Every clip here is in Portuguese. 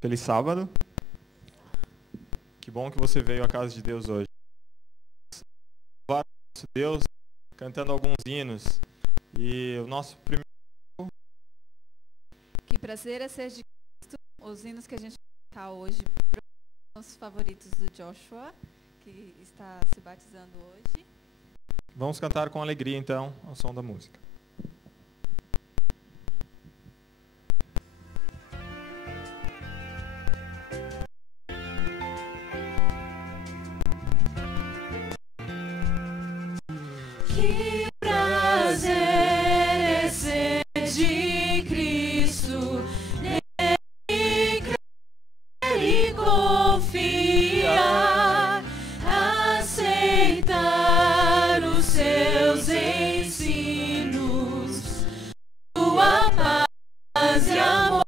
Feliz sábado. Que bom que você veio à casa de Deus hoje. Louvar o nosso Deus cantando alguns hinos. E o nosso primeiro... Que prazer é ser de Cristo. Os hinos que a gente vai cantar hoje são os favoritos do Joshua, que está se batizando hoje. Vamos cantar com alegria, então, ao som da música. Que prazer é ser de Cristo, nele crer e confiar, aceitar os seus ensinos, tua paz e amor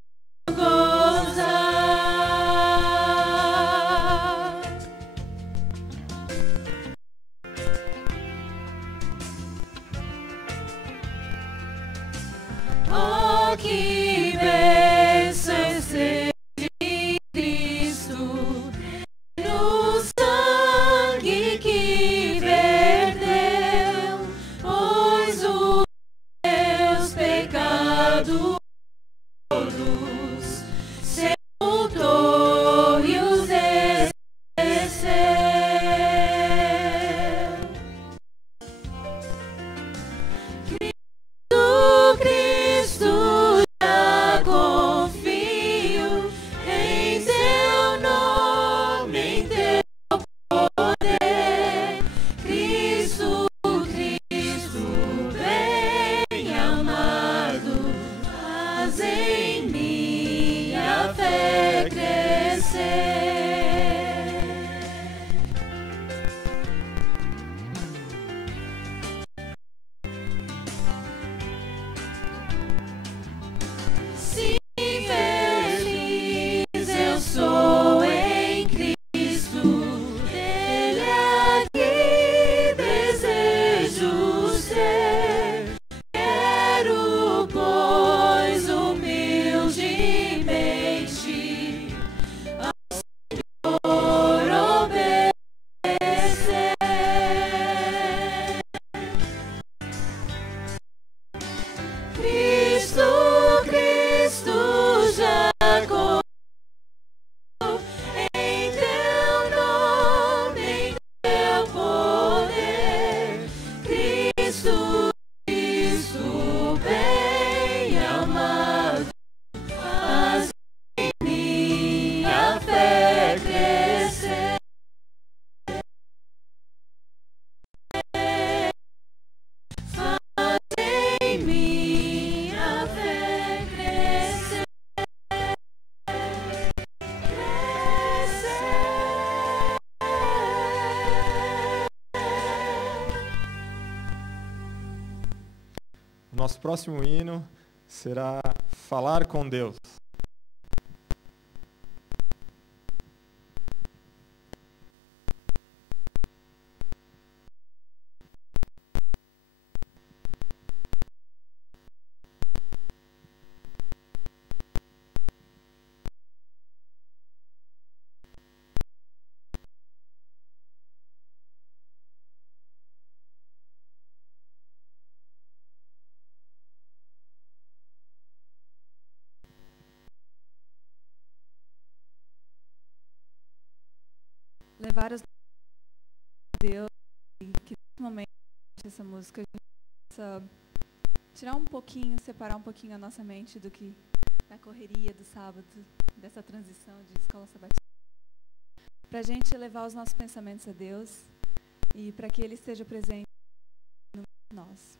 gozar. Oh, que bênção é ser de Cristo, no sangue que verteu, pois os meus pecados todos sepultou e os esqueceu. Cristo, já confio em teu nome, em teu poder. Cristo, Cristo, bem amado, faz em mim a fé crescer. Sim, feliz eu sou em Cristo, Ele é que desejo ser. Quero, pois, humildemente ao Senhor obedecer. Cristo, Cristo, já confio em teu nome, em teu poder. Cristo, Cristo, bem amado, faz em mim a fé crescer. Faz em mim a fé crescer. O nosso próximo hino será Falar com Deus. Levar as Deus e que nesse momento essa música a gente possa tirar um pouquinho, separar um pouquinho a nossa mente do que da correria do sábado, dessa transição de escola sabatina, para a gente levar os nossos pensamentos a Deus e para que Ele esteja presente em nós.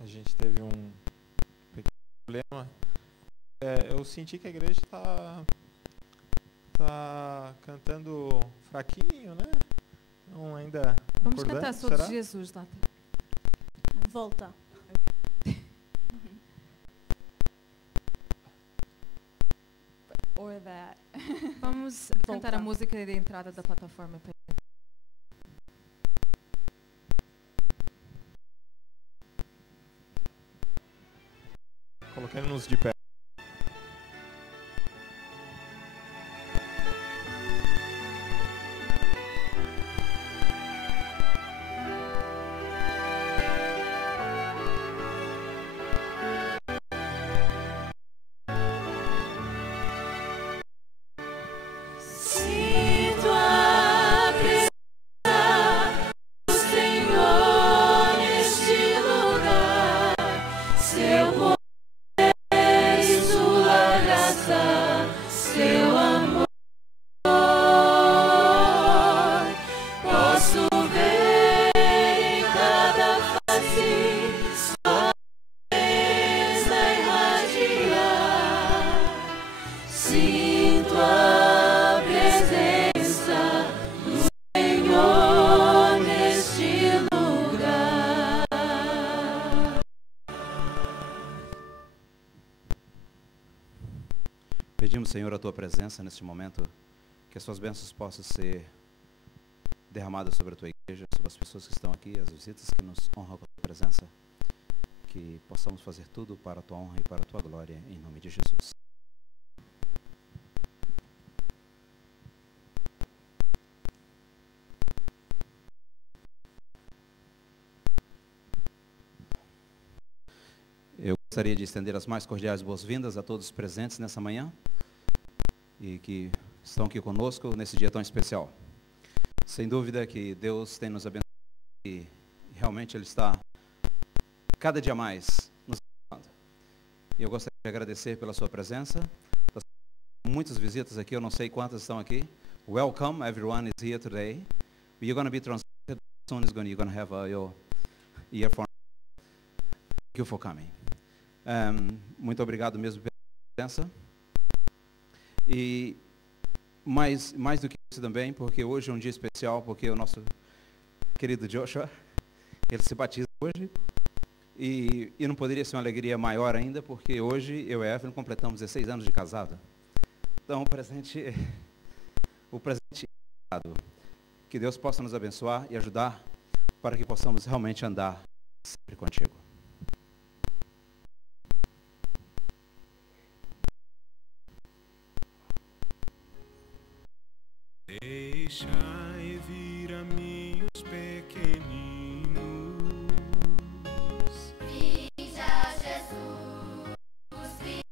A gente teve um pequeno problema. Eu senti que a igreja tá cantando fraquinho, né? Não ainda Vamos acordando, cantar Sou de será? Jesus lá. Volta. Or that. Vamos cantar a música de entrada da plataforma. Coloquemos-nos de pé. Sinto a presença do Senhor neste lugar, seu poder e sua graça, seu amor. Posso ver em cada face sua beleza irradiar. Sinto a presença do Senhor neste lugar. Pedimos, Senhor, a Tua presença neste momento, que as Suas bênçãos possam ser derramadas sobre a Tua igreja, sobre as pessoas que estão aqui, as visitas que nos honram com a Tua presença, que possamos fazer tudo para a Tua honra e para a Tua glória, em nome de Jesus. Eu gostaria de estender as mais cordiais boas-vindas a todos os presentes nessa manhã e que estão aqui conosco nesse dia tão especial. Sem dúvida que Deus tem nos abençoado e realmente Ele está cada dia mais nos abençoando. E eu gostaria de agradecer pela sua presença. Muitas visitas aqui, eu não sei quantas estão aqui. Welcome, everyone is here today. You're going to be translated soon. You're going to have your earphone. Thank you for coming. Muito obrigado mesmo pela presença. E mais do que isso também, porque hoje é um dia especial, porque o nosso querido Joshua, ele se batiza hoje. E não poderia ser uma alegria maior ainda, porque hoje eu e a Evelyn completamos 16 anos de casado. Então o presente é dado. Que Deus possa nos abençoar e ajudar para que possamos realmente andar sempre contigo. Deixai vir a mim os pequeninos. Vinde a Jesus, vinde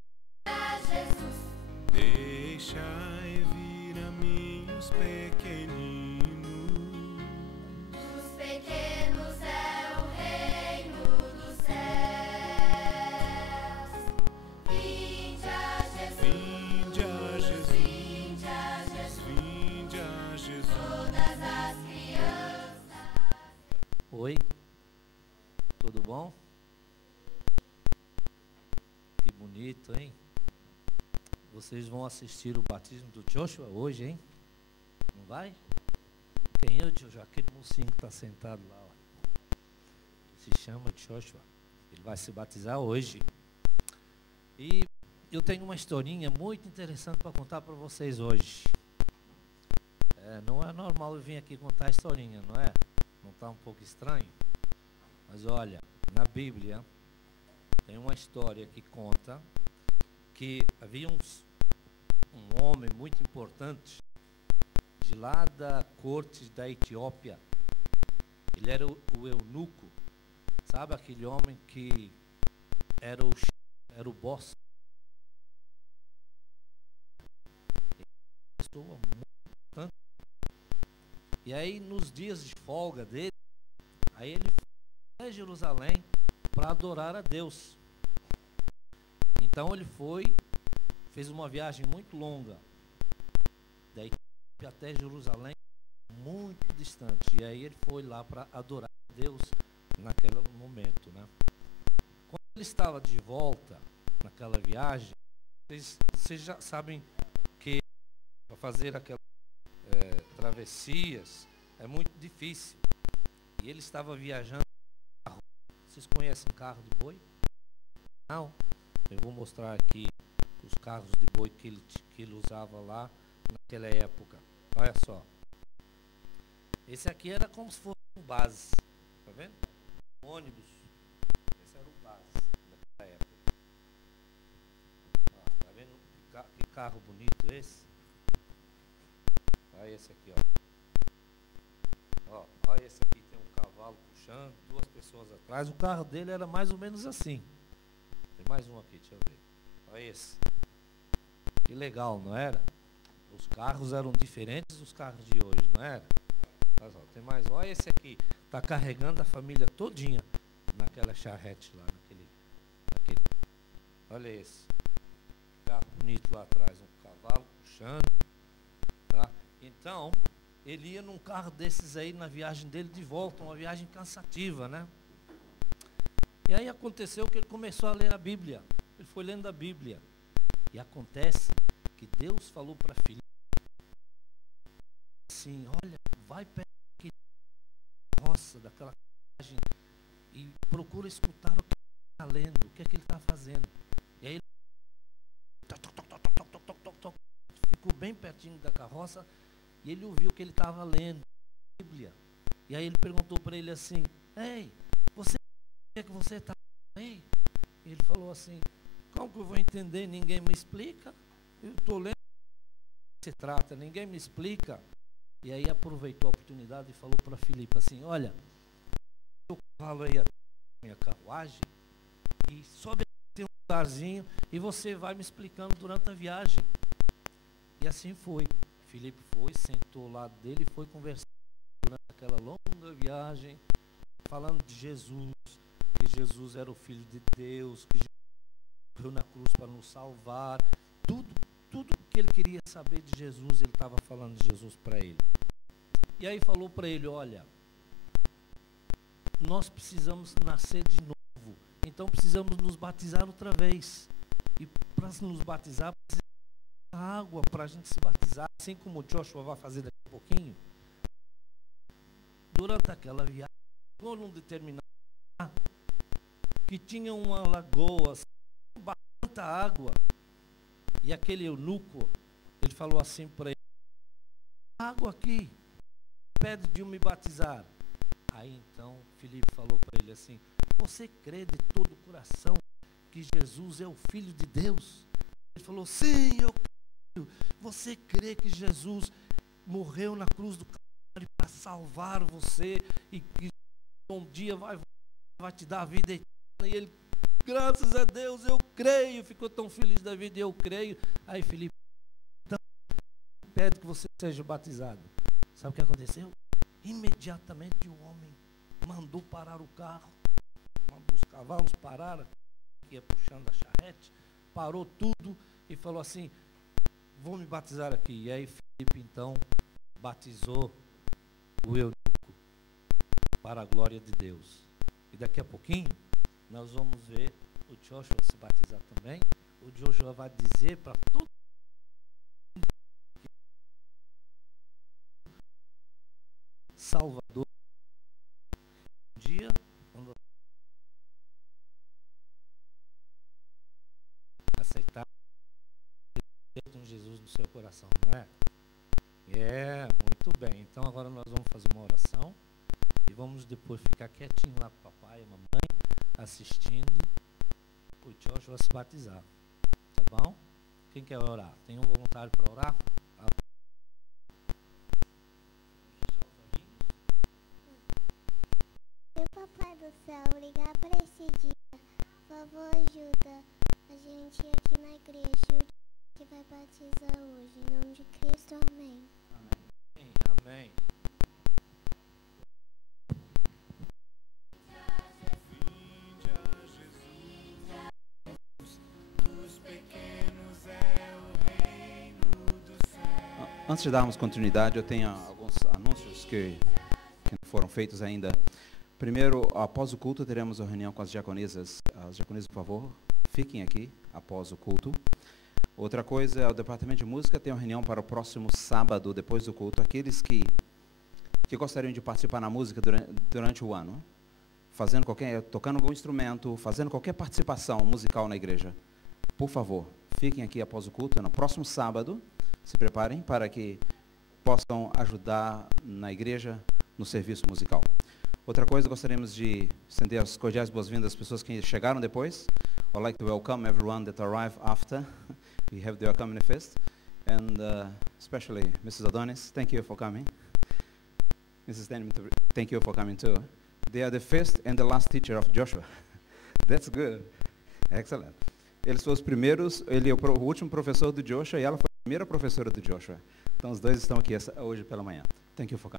a Jesus. Deixai vir a mim os pequeninos. Os pequenos é o reino dos céus. Vinde a Jesus, Vinde a Jesus, vinde a Jesus. vinde a Jesus. Todas as crianças. Oi, tudo bom? Que bonito, hein? Vocês vão assistir o batismo do Joshua hoje, hein? Não vai? Quem é o Joshua? Aquele mocinho que está sentado lá, ó. Se chama Joshua. Ele vai se batizar hoje. E eu tenho uma historinha muito interessante para contar para vocês hoje. Não é normal eu vir aqui contar a historinha, não é? Não está um pouco estranho? Mas olha, na Bíblia tem uma história que conta que havia um homem muito importante de lá da corte da Etiópia. Ele era o eunuco, sabe, aquele homem que era o boss. Pessoa muito importante. E aí nos dias de folga dele, aí ele foi a Jerusalém para adorar a Deus. Então ele fez uma viagem muito longa, da Etiópia até Jerusalém, muito distante. E aí ele foi lá para adorar a Deus naquele momento, né? Quando ele estava de volta naquela viagem, vocês já sabem que para fazer aquelas travessias é muito difícil. E ele estava viajando em carro. Vocês conhecem carro de boi? Não? Eu vou mostrar aqui os carros de boi que ele usava lá naquela época. Olha só. Esse aqui era como se fosse um base. Tá vendo? Um ônibus. Esse era o base daquela época. Que carro bonito esse. Olha esse aqui, ó. Olha esse aqui, tem um cavalo puxando, 2 pessoas atrás. O carro dele era mais ou menos assim. Tem mais um aqui, deixa eu ver. Olha esse. Que legal, não era? Os carros eram diferentes dos carros de hoje, não era? Mas, ó, tem mais. Olha esse aqui. Está carregando a família todinha naquela charrete lá, naquele. Olha esse. Carro bonito lá atrás, um cavalo puxando. Tá? Então, ele ia num carro desses aí na viagem dele de volta, uma viagem cansativa, né? E aí aconteceu que ele começou a ler a Bíblia. Ele foi lendo a Bíblia. E acontece que Deus falou para Filipe assim, olha, vai perto daquela roça, daquela viagem e procura escutar o que ele está lendo, o que é que ele está fazendo. E aí ele ficou bem pertinho da carroça e ele ouviu que ele estava lendo a Bíblia. E aí ele perguntou para ele assim, ei, você, o que é que você está aí? E ele falou assim, como que eu vou entender? Ninguém me explica. Eu estou lendo o que se trata, ninguém me explica. E aí aproveitou a oportunidade e falou para Filipe assim, olha, eu falo aí a minha carruagem e sobe tem um lugarzinho e você vai me explicando durante a viagem. E assim foi. Filipe foi, sentou ao lado dele e foi conversando durante aquela longa viagem, falando de Jesus, que Jesus era o Filho de Deus, que Jesus morreu na cruz para nos salvar. Tudo que ele queria saber de Jesus, ele estava falando de Jesus para ele. E aí falou para ele, olha, nós precisamos nascer de novo, então precisamos nos batizar outra vez. E para nos batizar, precisa de água para a gente se batizar, assim como o Joshua vai fazer daqui a pouquinho. Durante aquela viagem, chegou num determinado lugar que tinha uma lagoa, bastante água. E aquele eunuco, ele falou assim para ele, água aqui, pede de eu me batizar. Aí então, Filipe falou para ele assim, você crê de todo o coração que Jesus é o Filho de Deus? Ele falou, sim, eu creio. Você crê que Jesus morreu na cruz do Calvário para salvar você e que um dia vai te dar a vida eterna? E ele, graças a Deus, eu creio. Ficou tão feliz da vida, eu creio. Aí Filipe, então, pede que você seja batizado. Sabe o que aconteceu? Imediatamente o homem mandou parar o carro, mandou os cavalos pararam, que ia puxando a charrete, parou tudo e falou assim, vou me batizar aqui. E aí Filipe então batizou o eunuco para a glória de Deus. E daqui a pouquinho nós vamos ver o Joshua se batizar também. O Joshua vai dizer para todo Salvador. Um dia, quando aceitar Jesus no seu coração, não é? Muito bem. Então agora nós vamos fazer uma oração e vamos depois ficar quietinho lá com o papai e a mamãe, assistindo o Joshua se batizar. Tá bom? Quem quer orar? Tem um voluntário para orar? Meu papai do céu, obrigado por esse dia. Por favor, ajuda a gente aqui na igreja, o que vai batizar hoje. Em nome de Cristo, amém. Amém. Antes de darmos continuidade, eu tenho alguns anúncios que não foram feitos ainda. Primeiro, após o culto, teremos uma reunião com as diaconisas. As diaconisas, por favor, fiquem aqui após o culto. Outra coisa, o departamento de música tem uma reunião para o próximo sábado, depois do culto. Aqueles que gostariam de participar na música durante o ano, tocando algum instrumento, fazendo qualquer participação musical na igreja, por favor, fiquem aqui após o culto. No próximo sábado, se preparem para que possam ajudar na igreja no serviço musical. Outra coisa, gostaríamos de estender as cordiais boas-vindas às pessoas que chegaram depois. I'd like to welcome everyone that arrived after. we have their coming first, and especially Mrs. Adonis, thank you for coming. Mrs. Denman, thank you for coming too. They are the first and the last teacher of Joshua. That's good. Excellent. Eles foram os primeiros, ele é o último professor do Joshua e ela foi a primeira professora do Joshua. Então os dois estão aqui hoje pela manhã. Thank you for coming.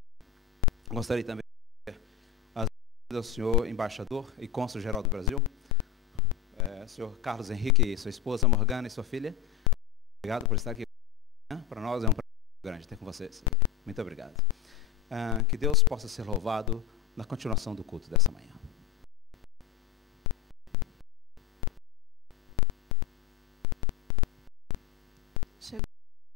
Gostaria também de ao senhor embaixador e cônsul-geral do Brasil, senhor Carlos Henrique e sua esposa Morgana e sua filha. Obrigado por estar aqui. Para nós é um prazer grande ter com vocês. Muito obrigado. Que Deus possa ser louvado na continuação do culto dessa manhã.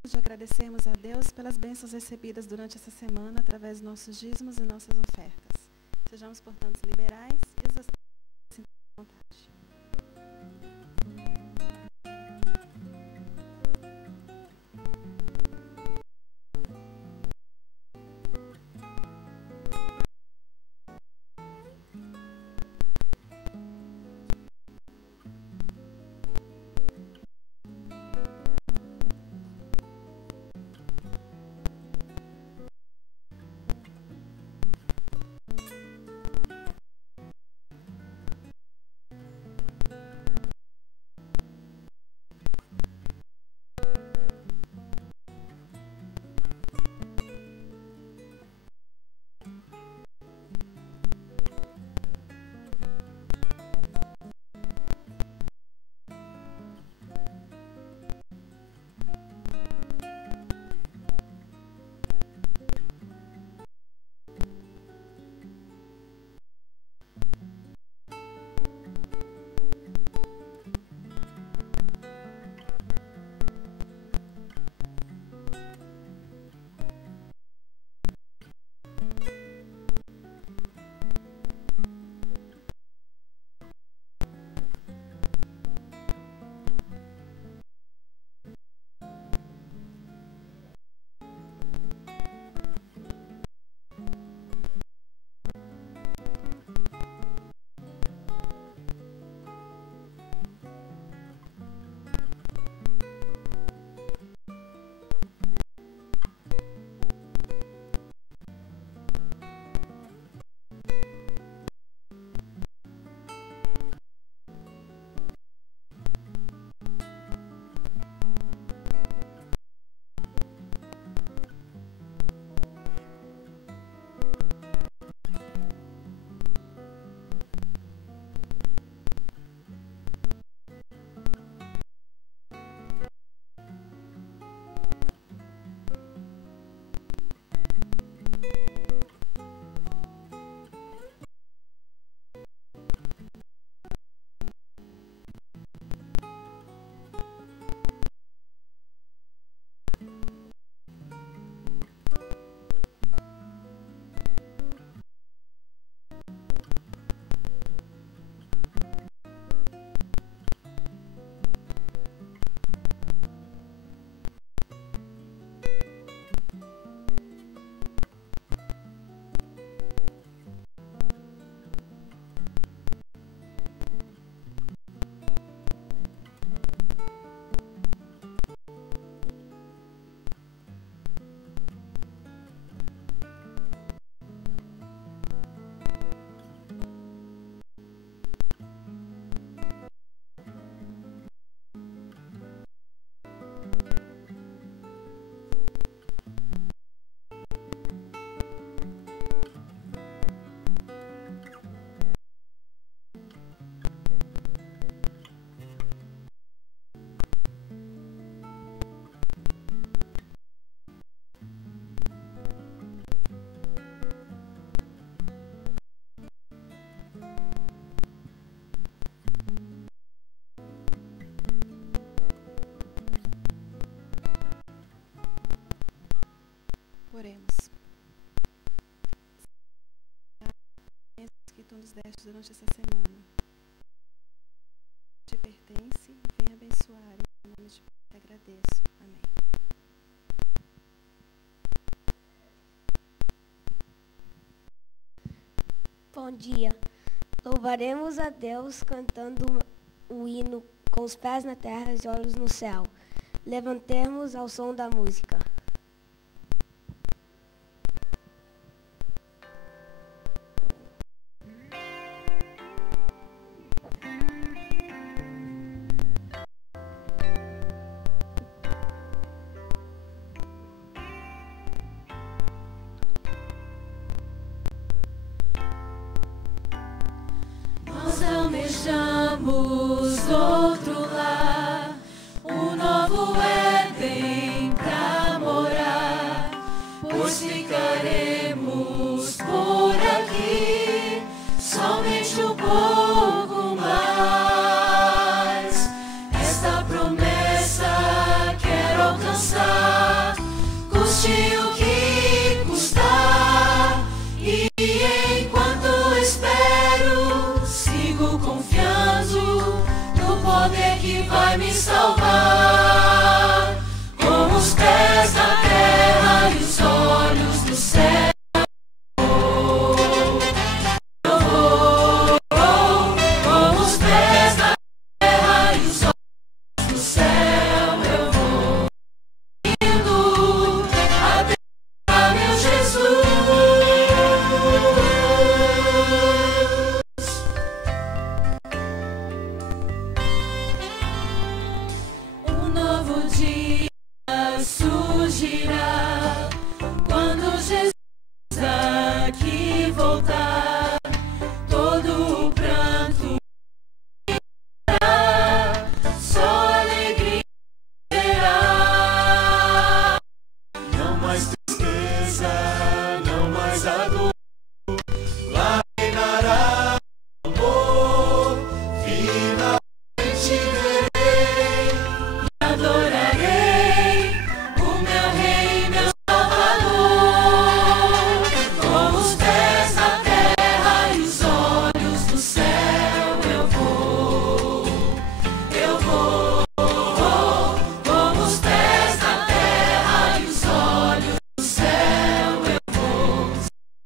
De agradecermos a Deus pelas bênçãos recebidas durante essa semana através dos nossos dízimos e nossas ofertas. Sejamos, portanto, liberais e exaustivos à vontade. Oremos. Que tu nos deste durante essa semana. Te pertence, vem abençoar. Em nome de Deus, te agradeço. Amém. Bom dia. Louvaremos a Deus cantando o hino com os pés na terra e os olhos no céu. levantemos ao som da música. Nós almejamos outro lar, um novo Éden pra morar, pois ficaremos por aqui somente um pouco mais. Esta promessa quero alcançar, custe o que custar, e enquanto espero, sigo confiando no poder que vai me salvar. Com os pés na terra e os olhos no céu, eu vou. Com os pés na terra e os olhos no céu, eu vou. Indo até meu Jesus. Um novo dia surgirá quando Jesus aqui voltar. Todo o pranto irá, só alegria terá. Não mais tristeza, não mais a dor, lá reinará o amor. Finalmente verei E adorarei o meu Rei e meu Salvador. Com os pés na terra e os olhos no céu, eu vou. Eu vou. Com os pés na terra e os olhos no céu, eu vou.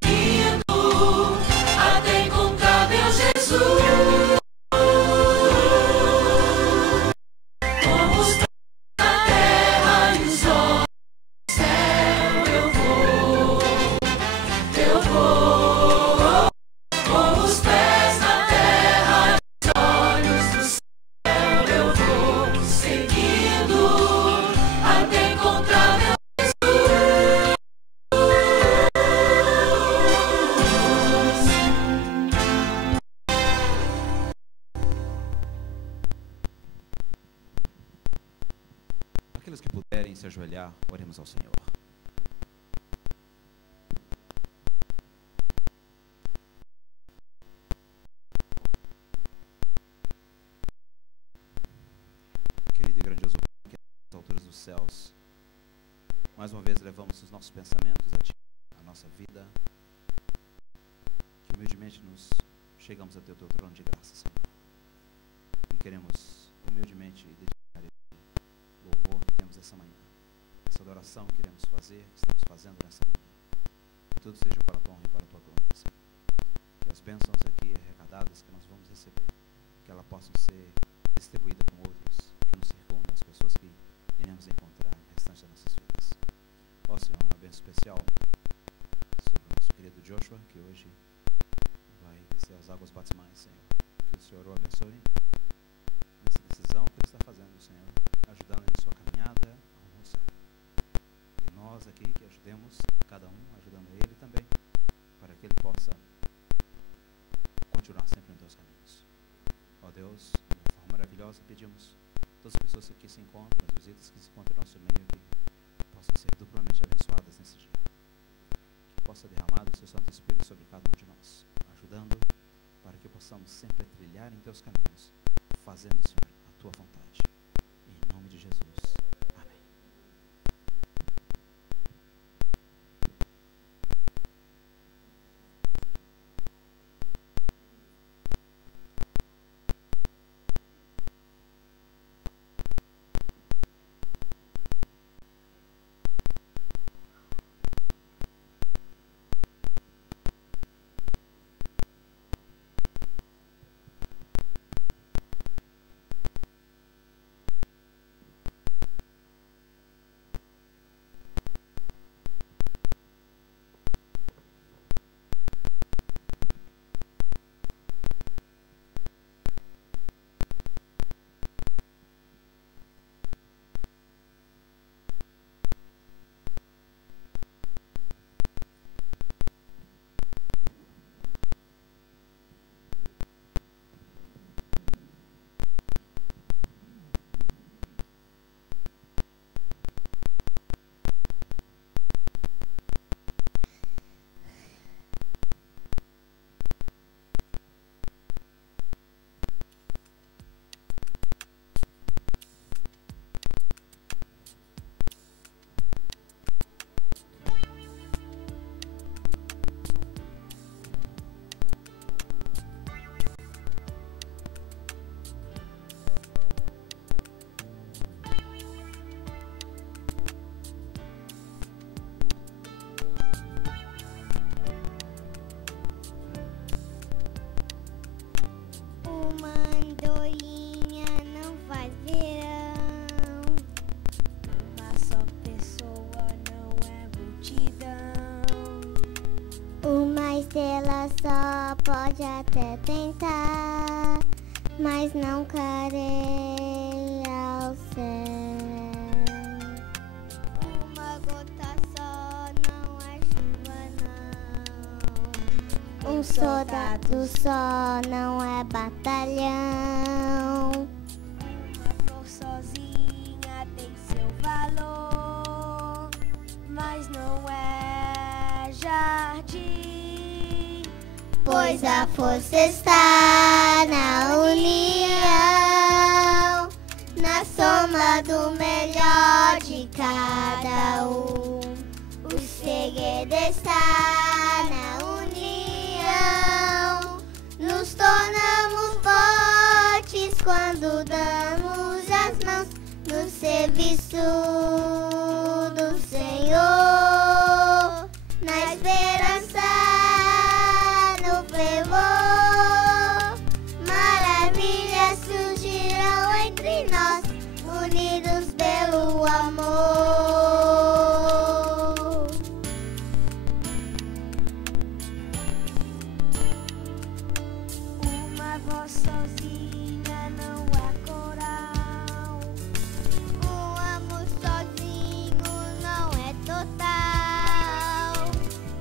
Indo até encontrar meu Jesus. Com os pés na terra e os olhos no céu, eu vou. Eu vou. Com os pés na terra e os olhos no céu, eu vou. Seguindo até encontrar meu Jesus. Aqueles que puderem se ajoelhar, oremos ao Senhor. Querido e grandioso Pai, que nas alturas dos céus, mais uma vez levamos os nossos pensamentos a Ti, a nossa vida, que humildemente nos chegamos até o Teu trono de graça, Senhor. E queremos humildemente dedicar louvor que temos essa manhã, essa adoração que queremos fazer, que estamos fazendo nessa manhã. Que tudo seja para a tua honra e para a tua glória, Senhor. Que as bênçãos aqui arrecadadas que nós vamos receber, que elas possam ser distribuídas com outros que nos circundam, as pessoas que iremos encontrar no restante das nossas vidas. Ó Senhor, uma bênção especial sobre o nosso querido Joshua, que hoje vai descer as águas batismais, Senhor. Que o Senhor o abençoe nessa decisão que ele está fazendo, Senhor, ajudando em sua caminhada rumo ao céu. E nós aqui que ajudemos a cada um, ajudando ele também, para que ele possa continuar sempre em teus caminhos. Ó Deus, de uma forma maravilhosa, pedimos todas as pessoas que aqui se encontram, as visitas que se encontram no nosso meio, que possam ser duplamente abençoadas nesse dia. Que possa derramar o seu Santo Espírito sobre cada um de nós, ajudando para que possamos sempre trilhar em teus caminhos, fazendo, Senhor, a tua vontade. Em nome de Jesus. Amém. estrela só pode até tentar, mas não carei ao céu. Uma gota só não é chuva, não. Um soldado só não é batalhão. Uma flor sozinha tem seu valor, mas não é jardim, pois a força está na união, na soma do melhor de cada um. O segredo está na união, nos tornamos fortes quando damos as mãos no serviço do Senhor, na esperança, no fervor. Maravilhas surgirão entre nós, unidos pelo amor. Uma voz sozinha não é coral, um amor sozinho não é total.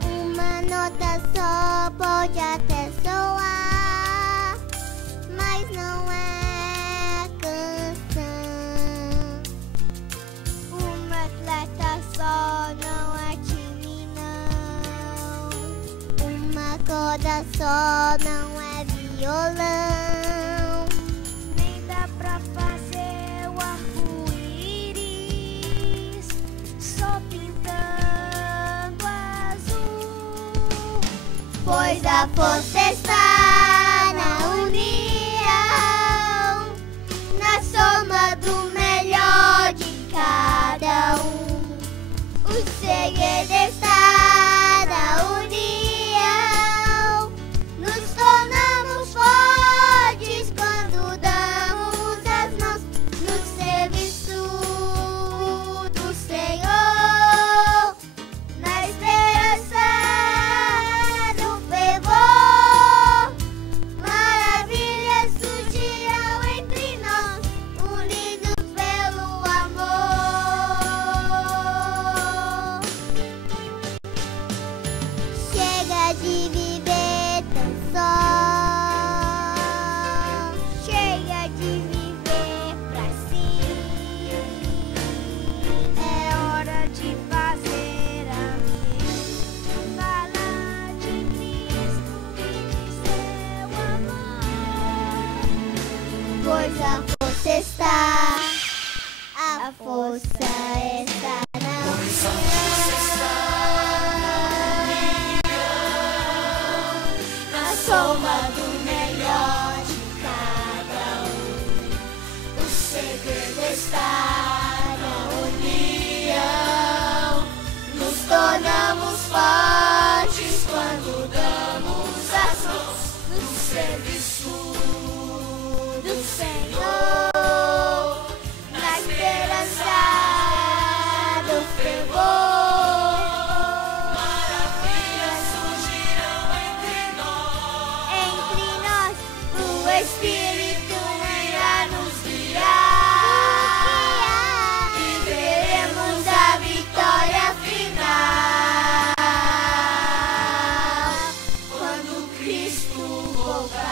Uma nota só pode até soar, mas não é canção. Uma atleta só não é time, não. Uma corda só não é violão. Nem dá pra fazer o arco-íris só pintando azul, pois a força está na união, na soma do melhor de cada um. O segredo está na união, nos tornamos fortes quando damos as mãos no serviço do Senhor, na esperança, no fervor. Maravilhas surgirão entre nós, unidos pelo amor. Chega de viver tão só, chega de viver pra si. É hora de fazer amigos, falar de Cristo e de seu amor, pois a força está, a força está na união, na soma do melhor de cada um. O segredo está na união, nos tornamos fortes quando damos as mãos no serviço do Senhor, na esperança do fervor. Maravilhas surgirão entre nós, o Espírito irá nos guiar, e veremos a vitória final quando Cristo voltar,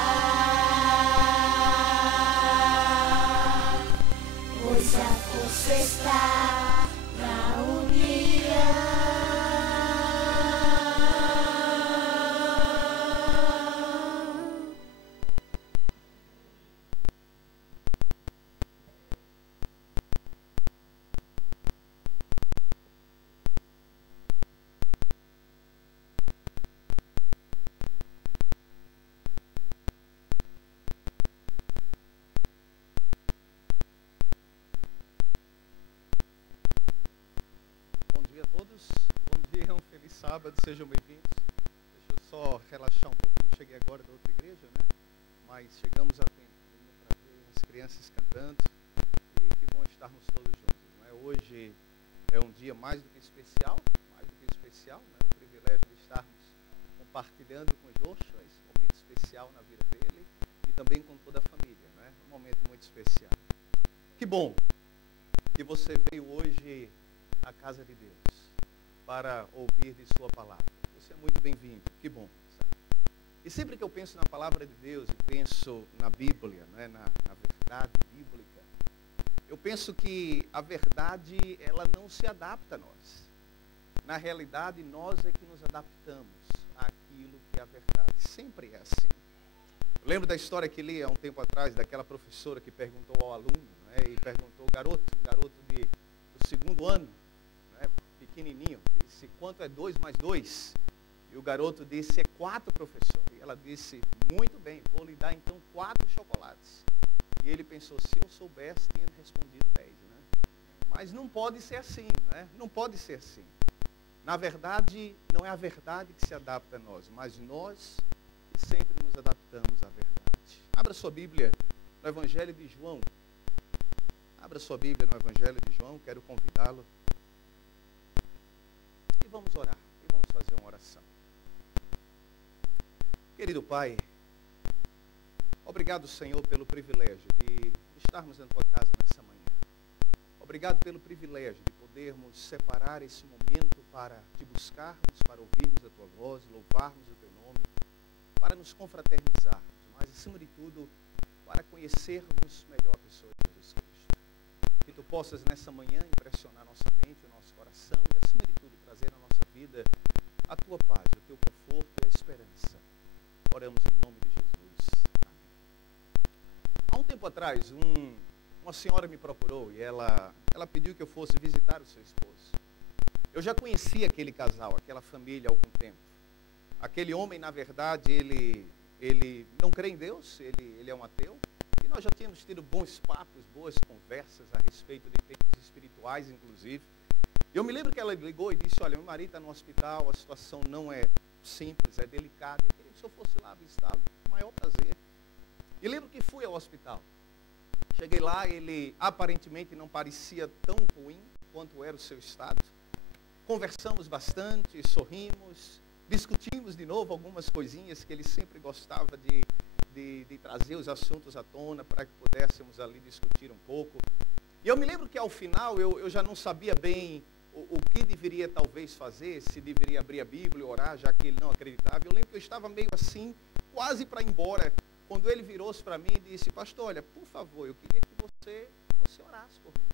pois a força está na união. Bom dia a todos, bom dia, um feliz sábado, sejam bem-vindos. Deixa eu só relaxar um pouquinho, cheguei agora da outra igreja, né? Mas chegamos a tempo para ver as crianças cantando e que bom estarmos todos juntos, né? Hoje é um dia mais do que especial, né? O privilégio de estarmos compartilhando com Joshua esse momento especial na vida dele e também com toda a família, né? Um momento muito especial. Que bom que você veio hoje à casa de Deus para ouvir de sua palavra. Você é muito bem-vindo, que bom. Sabe? E sempre que eu penso na palavra de Deus e penso na Bíblia, né, na verdade bíblica, eu penso que a verdade, ela não se adapta a nós. Na realidade, nós é que nos adaptamos àquilo que é a verdade. Sempre é assim. Eu lembro da história que li há um tempo atrás, daquela professora que perguntou ao aluno, né, e perguntou ao garoto, um garoto do segundo ano, né, pequenininho, disse, quanto é 2 mais 2? E o garoto disse, é 4, professor. E ela disse, muito bem, vou lhe dar então 4 chocolates. E ele pensou, se eu soubesse, tinha respondido 10, né? Mas não pode ser assim, né? Não pode ser assim. Na verdade, não é a verdade que se adapta a nós, mas nós que sempre nos adaptamos à verdade. Abra sua Bíblia no Evangelho de João. Abra sua Bíblia no Evangelho de João, quero convidá-lo. E vamos orar, e vamos fazer uma oração. Querido Pai, obrigado, Senhor, pelo privilégio de estarmos na Tua casa nessa manhã. Obrigado pelo privilégio de podermos separar esse momento para Te buscarmos, para ouvirmos a Tua voz, louvarmos o Teu nome, para nos confraternizarmos, mas, acima de tudo, para conhecermos melhor a pessoa de Jesus Cristo. Que Tu possas, nessa manhã, impressionar nossa mente, o nosso coração e, acima de tudo, trazer na nossa vida a Tua paz, o Teu conforto e a esperança. Oramos em nome de Jesus. Amém. Há um tempo atrás, uma senhora me procurou e ela pediu que eu fosse visitar o seu esposo. Eu já conhecia aquele casal, aquela família há algum tempo. Aquele homem, na verdade, ele não crê em Deus, ele é um ateu. E nós já tínhamos tido bons papos, boas conversas a respeito de temas espirituais, inclusive. Eu me lembro que ela ligou e disse, olha, meu marido está no hospital, a situação não é simples, é delicada. Eu queria que o senhor fosse lá visitá-lo, com o maior prazer. E lembro que fui ao hospital. Cheguei lá, ele aparentemente não parecia tão ruim quanto era o seu estado. Conversamos bastante, sorrimos, discutimos de novo algumas coisinhas que ele sempre gostava de trazer os assuntos à tona para que pudéssemos ali discutir um pouco. E eu me lembro que ao final eu já não sabia bem o que deveria talvez fazer, se deveria abrir a Bíblia e orar, já que ele não acreditava. Eu lembro que eu estava meio assim, quase para ir embora, quando ele virou-se para mim e disse, pastor, olha, por favor, eu queria que você orasse por mim.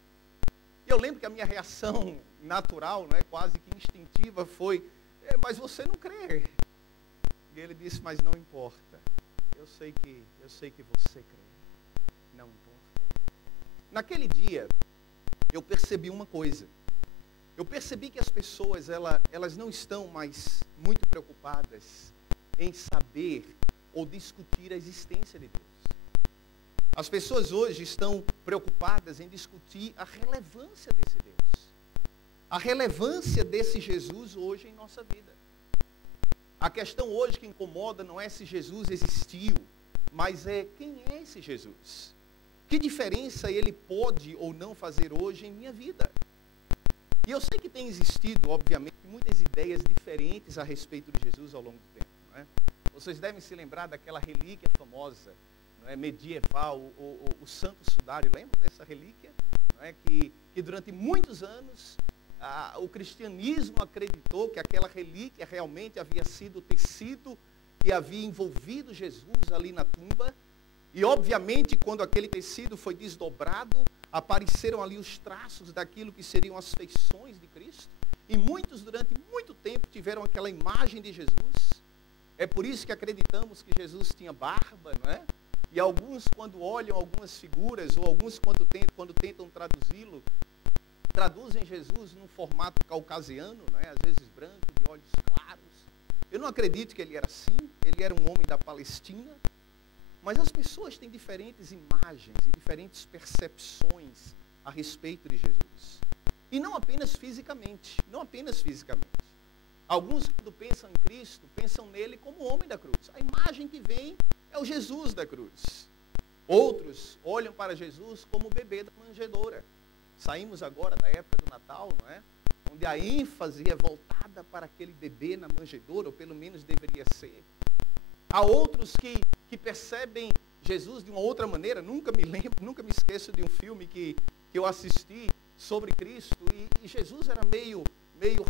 E eu lembro que a minha reação natural, né, quase que instintiva, foi, mas você não crê. E ele disse, mas não importa. Eu sei que você crê. Não importa. Naquele dia, eu percebi uma coisa. Eu percebi que as pessoas, elas não estão mais muito preocupadas em saber ou discutir a existência de Deus. As pessoas hoje estão preocupadas em discutir a relevância desse Deus. A relevância desse Jesus hoje em nossa vida. A questão hoje que incomoda não é se Jesus existiu, mas é quem é esse Jesus. Que diferença ele pode ou não fazer hoje em minha vida? E eu sei que tem existido, obviamente, muitas ideias diferentes a respeito de Jesus ao longo do tempo. Não é? Vocês devem se lembrar daquela relíquia famosa, não é, medieval, o Santo Sudário. Lembram dessa relíquia? Não é? Que durante muitos anos o cristianismo acreditou que aquela relíquia realmente havia sido o tecido que havia envolvido Jesus ali na tumba. E obviamente quando aquele tecido foi desdobrado, apareceram ali os traços daquilo que seriam as feições de Cristo. E muitos durante muito tempo tiveram aquela imagem de Jesus. É por isso que acreditamos que Jesus tinha barba, não é? E alguns, quando olham algumas figuras, ou alguns, quando tentam traduzi-lo, traduzem Jesus num formato caucasiano, não é? Às vezes branco, de olhos claros. Eu não acredito que ele era assim, ele era um homem da Palestina. Mas as pessoas têm diferentes imagens e diferentes percepções a respeito de Jesus. E não apenas fisicamente, não apenas fisicamente. Alguns, quando pensam em Cristo, pensam nele como homem da cruz. A imagem que vem é o Jesus da cruz. Outros olham para Jesus como o bebê da manjedoura. Saímos agora da época do Natal, não é? Onde a ênfase é voltada nada para aquele bebê na manjedoura, ou pelo menos deveria ser. Há outros que percebem Jesus de uma outra maneira. Nunca me esqueço de um filme que eu assisti sobre Cristo, e Jesus era meio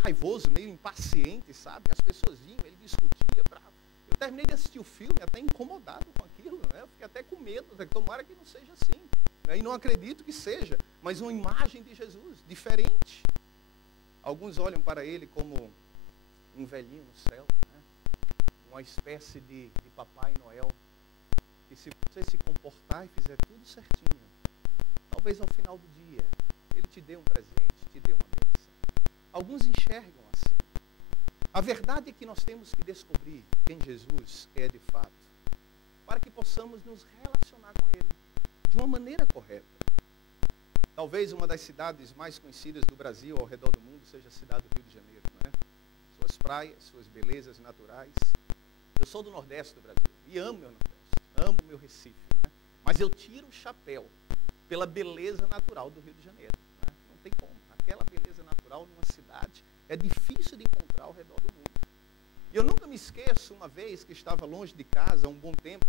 raivoso, meio impaciente, sabe? As pessoas vinham, ele discutia, bravo. Eu terminei de assistir o filme até incomodado com aquilo, né? Eu fiquei até com medo, né? Tomara que não seja assim, né? E não acredito que seja, mas uma imagem de Jesus, diferente. Alguns olham para ele como um velhinho no céu, né? Uma espécie de Papai Noel, que se você se comportar e fizer tudo certinho, talvez ao final do dia, ele te dê um presente, te dê uma bênção. Alguns enxergam assim. A verdade é que nós temos que descobrir quem Jesus é de fato, para que possamos nos relacionar com ele de uma maneira correta. Talvez uma das cidades mais conhecidas do Brasil ao redor do mundo seja a cidade do Rio de Janeiro, não é? Suas praias, suas belezas naturais. Eu sou do Nordeste do Brasil e amo meu Nordeste, amo meu Recife, né? Mas eu tiro o chapéu pela beleza natural do Rio de Janeiro, né? Não tem como. Aquela beleza natural numa cidade é difícil de encontrar ao redor do mundo. E eu nunca me esqueço, uma vez que estava longe de casa há um bom tempo,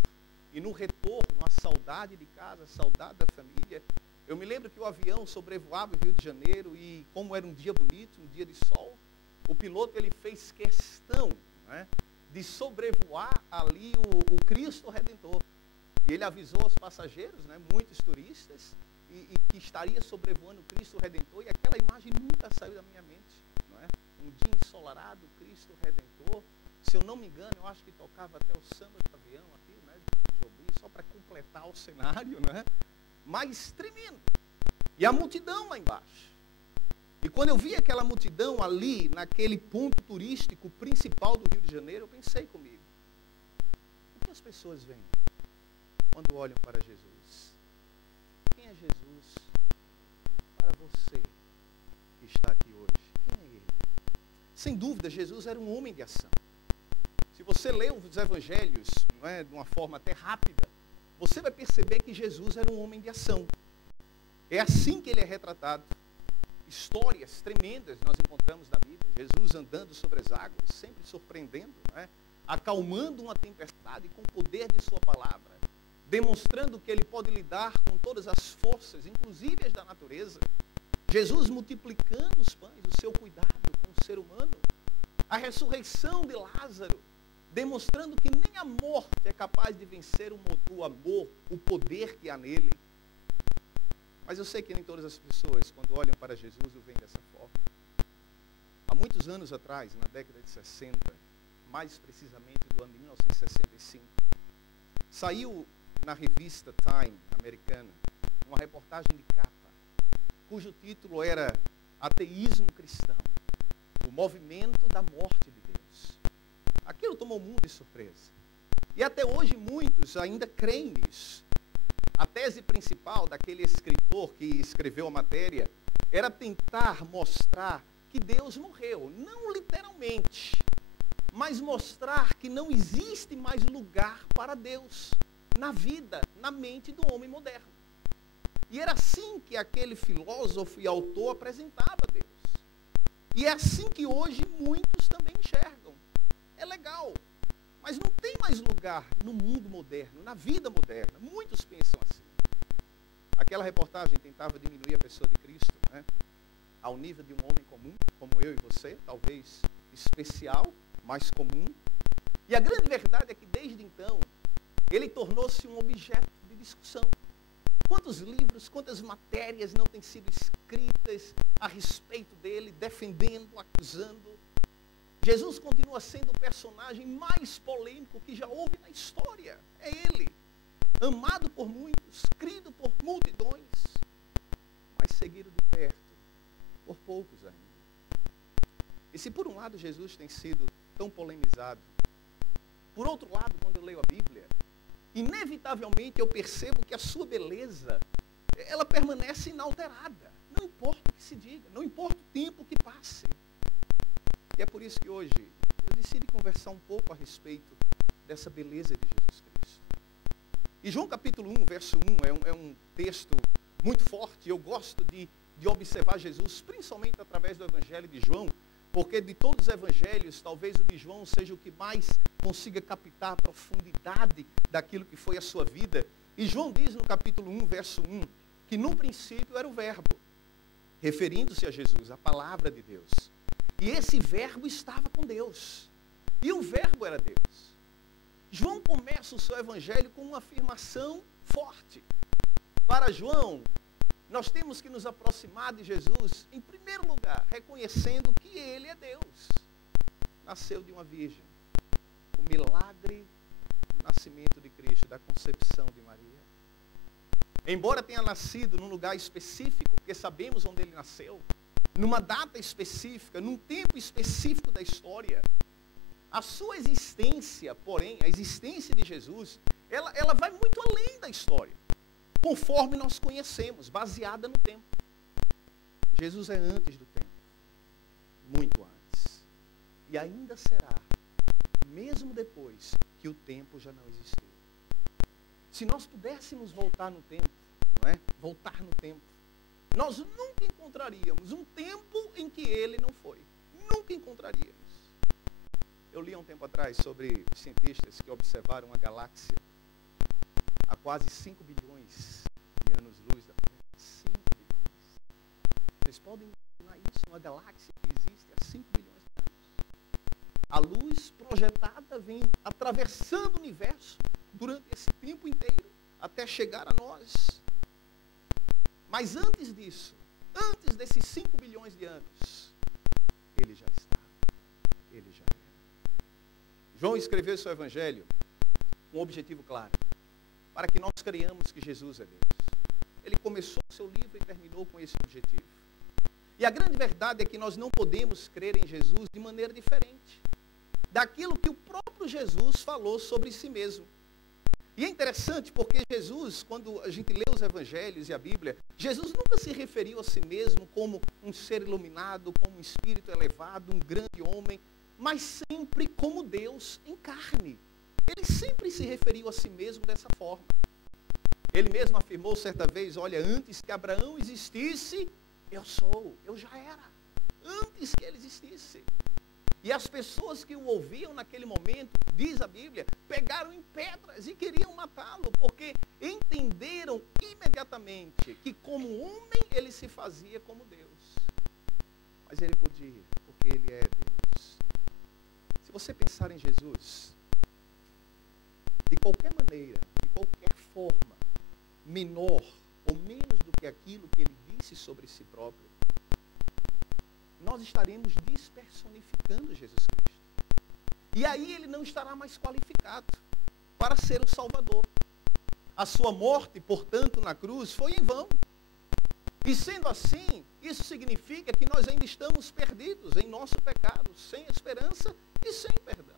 e no retorno, a saudade de casa, a saudade da família, eu me lembro que o avião sobrevoava o Rio de Janeiro e, como era um dia bonito, um dia de sol, o piloto ele fez questão, né, de sobrevoar ali o Cristo Redentor. E ele avisou aos passageiros, né, muitos turistas, e que estaria sobrevoando o Cristo Redentor, e aquela imagem nunca saiu da minha mente. Não é? Um dia ensolarado, o Cristo Redentor, se eu não me engano, eu acho que tocava até o samba do avião aqui, né, de Jobi, só para completar o cenário, né? Mas tremendo. E a multidão lá embaixo. E quando eu vi aquela multidão ali, naquele ponto turístico principal do Rio de Janeiro, eu pensei comigo, o que as pessoas veem quando olham para Jesus? Quem é Jesus para você que está aqui hoje? Quem é ele? Sem dúvida, Jesus era um homem de ação. Se você lê os evangelhos, não é, de uma forma até rápida, você vai perceber que Jesus era um homem de ação. É assim que ele é retratado. Histórias tremendas nós encontramos na Bíblia. Jesus andando sobre as águas, sempre surpreendendo, não é? Acalmando uma tempestade com o poder de sua palavra, demonstrando que ele pode lidar com todas as forças, inclusive as da natureza. Jesus multiplicando os pães, o seu cuidado com o ser humano. A ressurreição de Lázaro, demonstrando que nem a morte é capaz de vencer o amor, o poder que há nele. Mas eu sei que nem todas as pessoas, quando olham para Jesus, o veem dessa forma. Há muitos anos atrás, na década de 60, mais precisamente do ano de 1965, saiu na revista Time americana uma reportagem de capa, cujo título era Ateísmo Cristão, o movimento da morte de Deus. Aquilo tomou o mundo de surpresa. E até hoje muitos ainda creem nisso. A tese principal daquele escritor que escreveu a matéria era tentar mostrar que Deus morreu, não literalmente, mas mostrar que não existe mais lugar para Deus na vida, na mente do homem moderno. E era assim que aquele filósofo e autor apresentava Deus. E é assim que hoje muitos também enxergam. É legal, mas não tem mais lugar no mundo moderno, na vida moderna. Muitos pensam assim. Aquela reportagem tentava diminuir a pessoa de Cristo, né, ao nível de um homem comum, como eu e você, talvez especial, mas comum. E a grande verdade é que desde então, ele tornou-se um objeto de discussão. Quantos livros, quantas matérias não têm sido escritas a respeito dele, defendendo, acusando. Jesus continua sendo o personagem mais polêmico que já houve na história. É ele. Amado por muitos, crido por multidões, mas seguido de perto por poucos ainda. E se por um lado Jesus tem sido tão polemizado, por outro lado, quando eu leio a Bíblia, inevitavelmente eu percebo que a sua beleza, ela permanece inalterada. Não importa o que se diga, não importa o tempo que passe. E é por isso que hoje eu decidi conversar um pouco a respeito dessa beleza de Jesus Cristo. E João capítulo 1, verso 1 é um texto muito forte. Eu gosto de observar Jesus, principalmente através do Evangelho de João, porque de todos os evangelhos, talvez o de João seja o que mais consiga captar a profundidade daquilo que foi a sua vida. E João diz no capítulo 1, verso 1, que no princípio era o verbo, referindo-se a Jesus, a palavra de Deus. E esse verbo estava com Deus. E o verbo era Deus. João começa o seu evangelho com uma afirmação forte. Para João, nós temos que nos aproximar de Jesus, em primeiro lugar, reconhecendo que Ele é Deus. Nasceu de uma virgem. O milagre do nascimento de Cristo, da concepção de Maria. Embora tenha nascido num lugar específico, porque sabemos onde Ele nasceu, numa data específica, num tempo específico da história, a sua existência, porém, a existência de Jesus, ela vai muito além da história, conforme nós conhecemos, baseada no tempo. Jesus é antes do tempo, muito antes. E ainda será, mesmo depois que o tempo já não existiu. Se nós pudéssemos voltar no tempo, não é? Voltar no tempo, nós nunca encontraríamos um tempo em que Ele não foi. Nunca encontraríamos. Eu li há um tempo atrás sobre cientistas que observaram a galáxia há quase 5 bilhões de anos-luz da Terra. 5 bilhões. Vocês podem imaginar isso? Uma galáxia que existe há 5 bilhões de anos. A luz projetada vem atravessando o universo durante esse tempo inteiro até chegar a nós. Mas antes disso, antes desses 5 bilhões de anos, Ele já está. Ele já era. João escreveu seu evangelho com um objetivo claro, para que nós creiamos que Jesus é Deus. Ele começou o seu livro e terminou com esse objetivo. E a grande verdade é que nós não podemos crer em Jesus de maneira diferente daquilo que o próprio Jesus falou sobre si mesmo. E é interessante porque Jesus, quando a gente lê os evangelhos e a Bíblia, Jesus nunca se referiu a si mesmo como um ser iluminado, como um espírito elevado, um grande homem, mas sempre como Deus em carne. Ele sempre se referiu a si mesmo dessa forma. Ele mesmo afirmou certa vez, olha, antes que Abraão existisse, eu sou, eu já era. Antes que ele existisse. E as pessoas que o ouviam naquele momento, diz a Bíblia, pegaram em pedras e queriam matá-lo, porque entenderam imediatamente que como homem ele se fazia como Deus. Mas ele podia, porque ele é Deus. Se você pensar em Jesus, de qualquer maneira, de qualquer forma, menor ou menos do que aquilo que ele disse sobre si próprio, nós estaremos despersonificando Jesus Cristo. E aí ele não estará mais qualificado para ser o Salvador. A sua morte, portanto, na cruz foi em vão. E sendo assim, isso significa que nós ainda estamos perdidos em nosso pecado, sem esperança e sem perdão.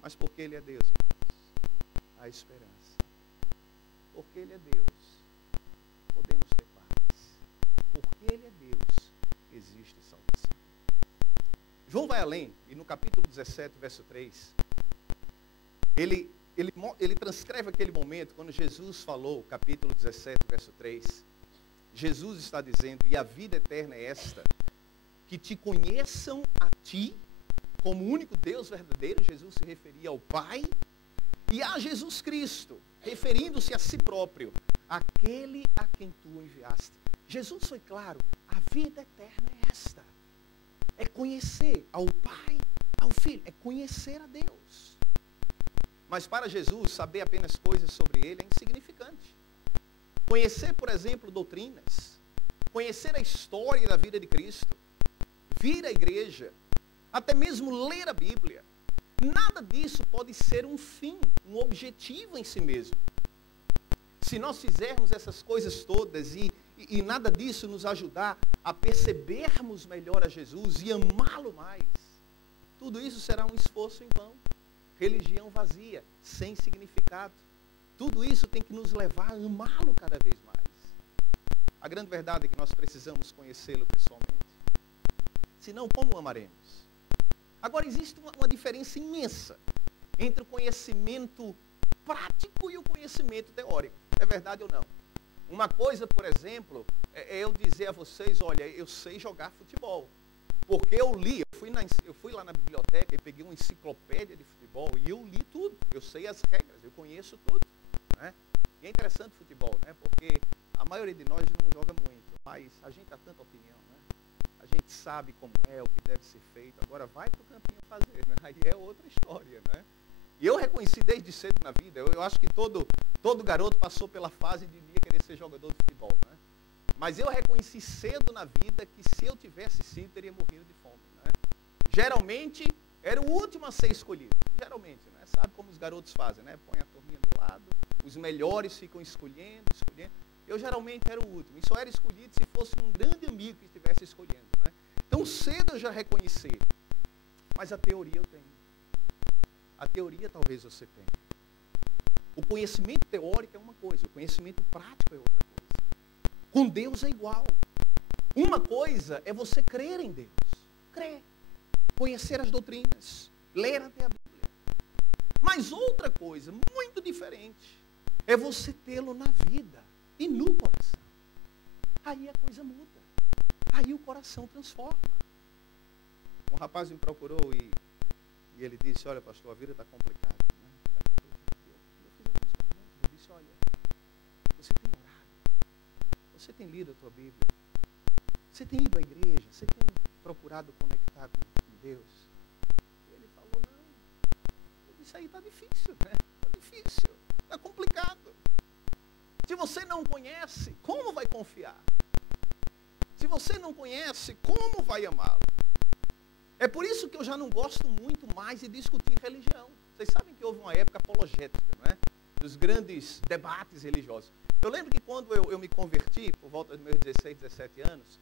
Mas porque Ele é Deus, irmãos, há esperança. Porque Ele é Deus, podemos ter paz. Porque Ele é Deus, existe salvação. João vai além, e no capítulo 17, verso 3, ele transcreve aquele momento, quando Jesus falou, capítulo 17, verso 3, Jesus está dizendo, e a vida eterna é esta, que te conheçam a ti, como único Deus verdadeiro, Jesus se referia ao Pai, e a Jesus Cristo, referindo-se a si próprio, aquele a quem tu enviaste. Jesus foi claro, a vida eterna é esta, é conhecer ao Pai, ao Filho, é conhecer a Deus. Mas para Jesus, saber apenas coisas sobre Ele é insignificante. Conhecer, por exemplo, doutrinas, conhecer a história da vida de Cristo, vir à igreja, até mesmo ler a Bíblia, nada disso pode ser um fim, um objetivo em si mesmo. Se nós fizermos essas coisas todas e nada disso nos ajudar a percebermos melhor a Jesus e amá-lo mais, tudo isso será um esforço em vão. Religião vazia, sem significado. Tudo isso tem que nos levar a amá-lo cada vez mais. A grande verdade é que nós precisamos conhecê-lo pessoalmente. Senão, como o amaremos? Agora, existe uma diferença imensa entre o conhecimento prático e o conhecimento teórico. É verdade ou não? Uma coisa, por exemplo, é eu dizer a vocês, olha, eu sei jogar futebol. Porque eu li, eu fui lá na biblioteca e peguei uma enciclopédia de futebol e eu li tudo. Eu sei as regras, eu conheço tudo. Né? E é interessante futebol, né? Porque a maioria de nós não joga muito, mas a gente dá tanta opinião, né? A gente sabe como é, o que deve ser feito. Agora vai para o campinho fazer, né? Aí é outra história, né? E eu reconheci desde cedo na vida, eu acho que todo garoto passou pela fase de querer ser jogador de futebol, né? Mas eu reconheci cedo na vida que se eu tivesse sido, teria morrido de fome, né? Geralmente, era o último a ser escolhido. Geralmente, né? Sabe como os garotos fazem, né? Põe a turminha do lado, os melhores ficam escolhendo. Eu geralmente era o último. E só era escolhido se fosse um grande amigo que estivesse escolhendo, né? Então cedo eu já reconheci. Mas a teoria eu tenho. A teoria talvez você tenha. O conhecimento teórico é uma coisa, o conhecimento prático é outra coisa. Com Deus é igual. Uma coisa é você crer em Deus. Crer. Conhecer as doutrinas. Ler até a Bíblia. Mas outra coisa, muito diferente, é você tê-lo na vida e no coração. Aí a coisa muda. Aí o coração transforma. Um rapaz me procurou e ele disse, olha pastor, a vida está complicada. Né? Tá complicado. Eu fiz algumas perguntas. Eu disse, olha, você tem orado? Você tem lido a tua Bíblia? Você tem ido à igreja? Você tem procurado conectar com Deus? E ele falou, não. Eu disse, aí está difícil, né? Está difícil, está complicado. Se você não conhece, como vai confiar? Se você não conhece, como vai amá-lo? É por isso que eu já não gosto muito mais de discutir religião. Vocês sabem que houve uma época apologética, não é? Dos grandes debates religiosos. Eu lembro que quando eu me converti, por volta dos meus 16, 17 anos,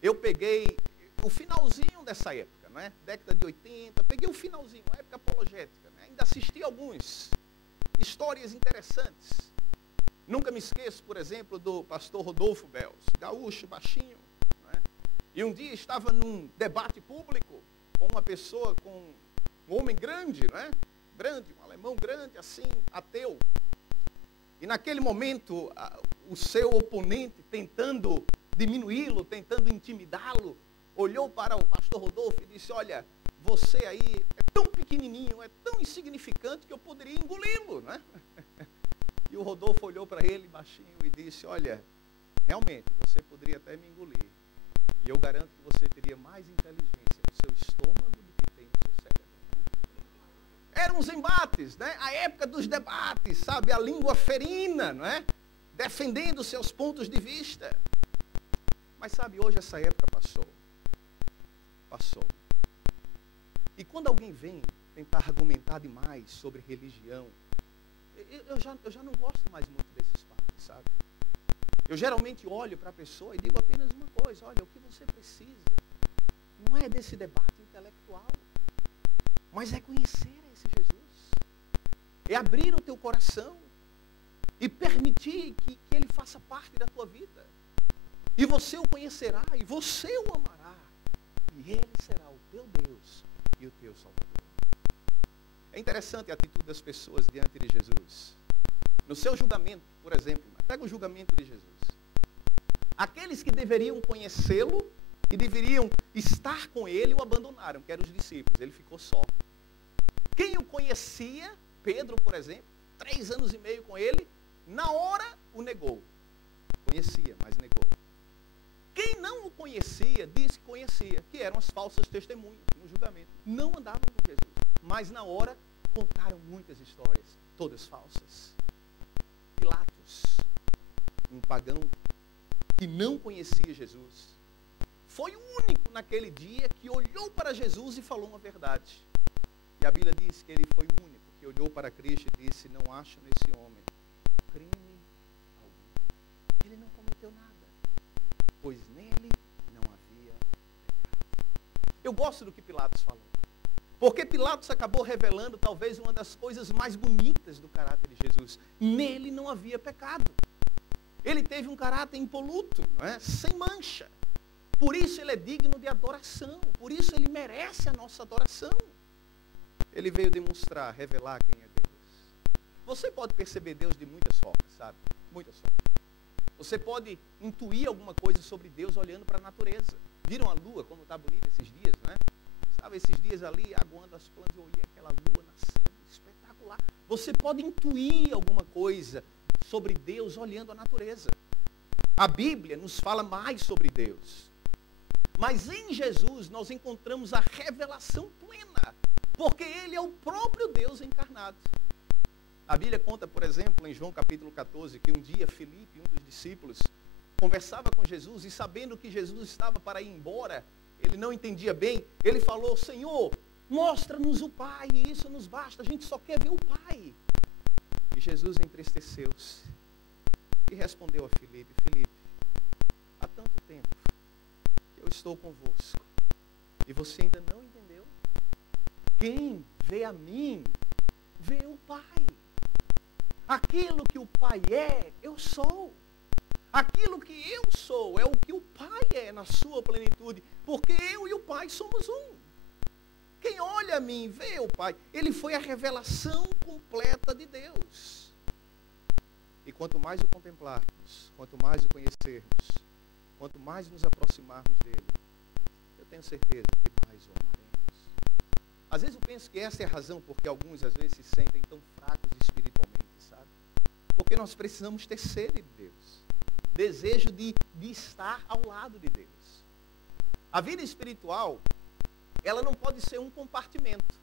eu peguei o finalzinho dessa época, não é? Década de 80, peguei o finalzinho, uma época apologética. Né? Ainda assisti algumas histórias interessantes. Nunca me esqueço, por exemplo, do pastor Rodolfo Belz, gaúcho, baixinho. Não é? E um dia estava num debate público com uma pessoa, com um homem grande, não é? Grande, um alemão grande, assim, ateu. E naquele momento, o seu oponente, tentando diminuí-lo, tentando intimidá-lo, olhou para o pastor Rodolfo e disse, olha, você aí é tão pequenininho, é tão insignificante que eu poderia engoli-lo, não é? E o Rodolfo olhou para ele baixinho e disse, olha, realmente, você poderia até me engolir. E eu garanto que você teria mais inteligência no seu estômago do que tem no seu cérebro. Né? Eram os embates, né? A época dos debates, sabe? A língua ferina, não é? Defendendo seus pontos de vista. Mas sabe, hoje essa época passou. Passou. E quando alguém vem tentar argumentar demais sobre religião, eu já não gosto mais muito desses papos, sabe? Eu geralmente olho para a pessoa e digo apenas uma coisa, olha, o que você precisa não é desse debate intelectual, mas é conhecer esse Jesus. É abrir o teu coração e permitir que ele faça parte da tua vida. E você o conhecerá, e você o amará, e ele será o teu Deus e o teu Salvador. É interessante a atitude das pessoas diante de Jesus. No seu julgamento, por exemplo, pega o julgamento de Jesus. Aqueles que deveriam conhecê-lo e deveriam estar com ele o abandonaram, que eram os discípulos. Ele ficou só. Quem o conhecia, Pedro, por exemplo, 3 anos e meio com ele, na hora o negou. Conhecia, mas negou. Quem não o conhecia, disse que conhecia, que eram as falsas testemunhas no julgamento. Não andavam com Jesus, mas na hora contaram muitas histórias, todas falsas. Pilatos, um pagão que não conhecia Jesus, foi o único naquele dia que olhou para Jesus e falou uma verdade. E a Bíblia diz que ele foi o único que olhou para Cristo e disse, não acho nesse homem crime algum. Ele não cometeu nada, pois nele não havia pecado. Eu gosto do que Pilatos falou, porque Pilatos acabou revelando talvez uma das coisas mais bonitas do caráter de Jesus. Nele não havia pecado. Ele teve um caráter impoluto, não é? Sem mancha. Por isso ele é digno de adoração. Por isso ele merece a nossa adoração. Ele veio demonstrar, revelar quem é Deus. Você pode perceber Deus de muitas formas, sabe? Muitas formas. Você pode intuir alguma coisa sobre Deus olhando para a natureza. Viram a lua, como está bonita esses dias, né? Estava esses dias ali, aguando as plantas, eu olhei aquela lua nascendo, espetacular. Você pode intuir alguma coisa sobre Deus olhando a natureza. A Bíblia nos fala mais sobre Deus. Mas em Jesus nós encontramos a revelação plena, porque Ele é o próprio Deus encarnado. A Bíblia conta, por exemplo, em João capítulo 14, que um dia Filipe, um dos discípulos, conversava com Jesus e sabendo que Jesus estava para ir embora, ele não entendia bem, ele falou: Senhor, mostra-nos o Pai, e isso nos basta, a gente só quer ver o Pai. E Jesus entristeceu-se e respondeu a Filipe: Filipe, há tanto tempo que eu estou convosco e você ainda não entendeu? Quem vê a mim, vê o Pai. Aquilo que o Pai é, eu sou. Aquilo que eu sou é o que o Pai é na sua plenitude, porque eu e o Pai somos um. Quem olha a mim vê o Pai. Ele foi a revelação completa de Deus. E quanto mais o contemplarmos, quanto mais o conhecermos, quanto mais nos aproximarmos dele, eu tenho certeza que mais o amaremos. Às vezes eu penso que essa é a razão porque alguns às vezes se sentem tão fracos espiritualmente, sabe? Porque nós precisamos ter sede de Deus. Desejo de estar ao lado de Deus. A vida espiritual, ela não pode ser um compartimento.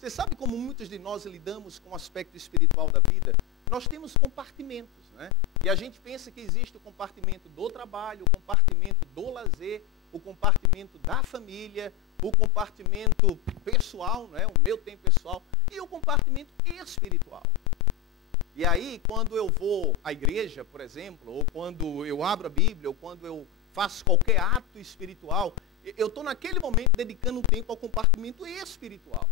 Você sabe como muitos de nós lidamos com o aspecto espiritual da vida? Nós temos compartimentos, né? E a gente pensa que existe o compartimento do trabalho, o compartimento do lazer, o compartimento da família, o compartimento pessoal, né? O meu tempo pessoal, e o compartimento espiritual. E aí, quando eu vou à igreja, por exemplo, ou quando eu abro a Bíblia, ou quando eu faço qualquer ato espiritual, eu estou naquele momento dedicando um tempo ao compartimento espiritual.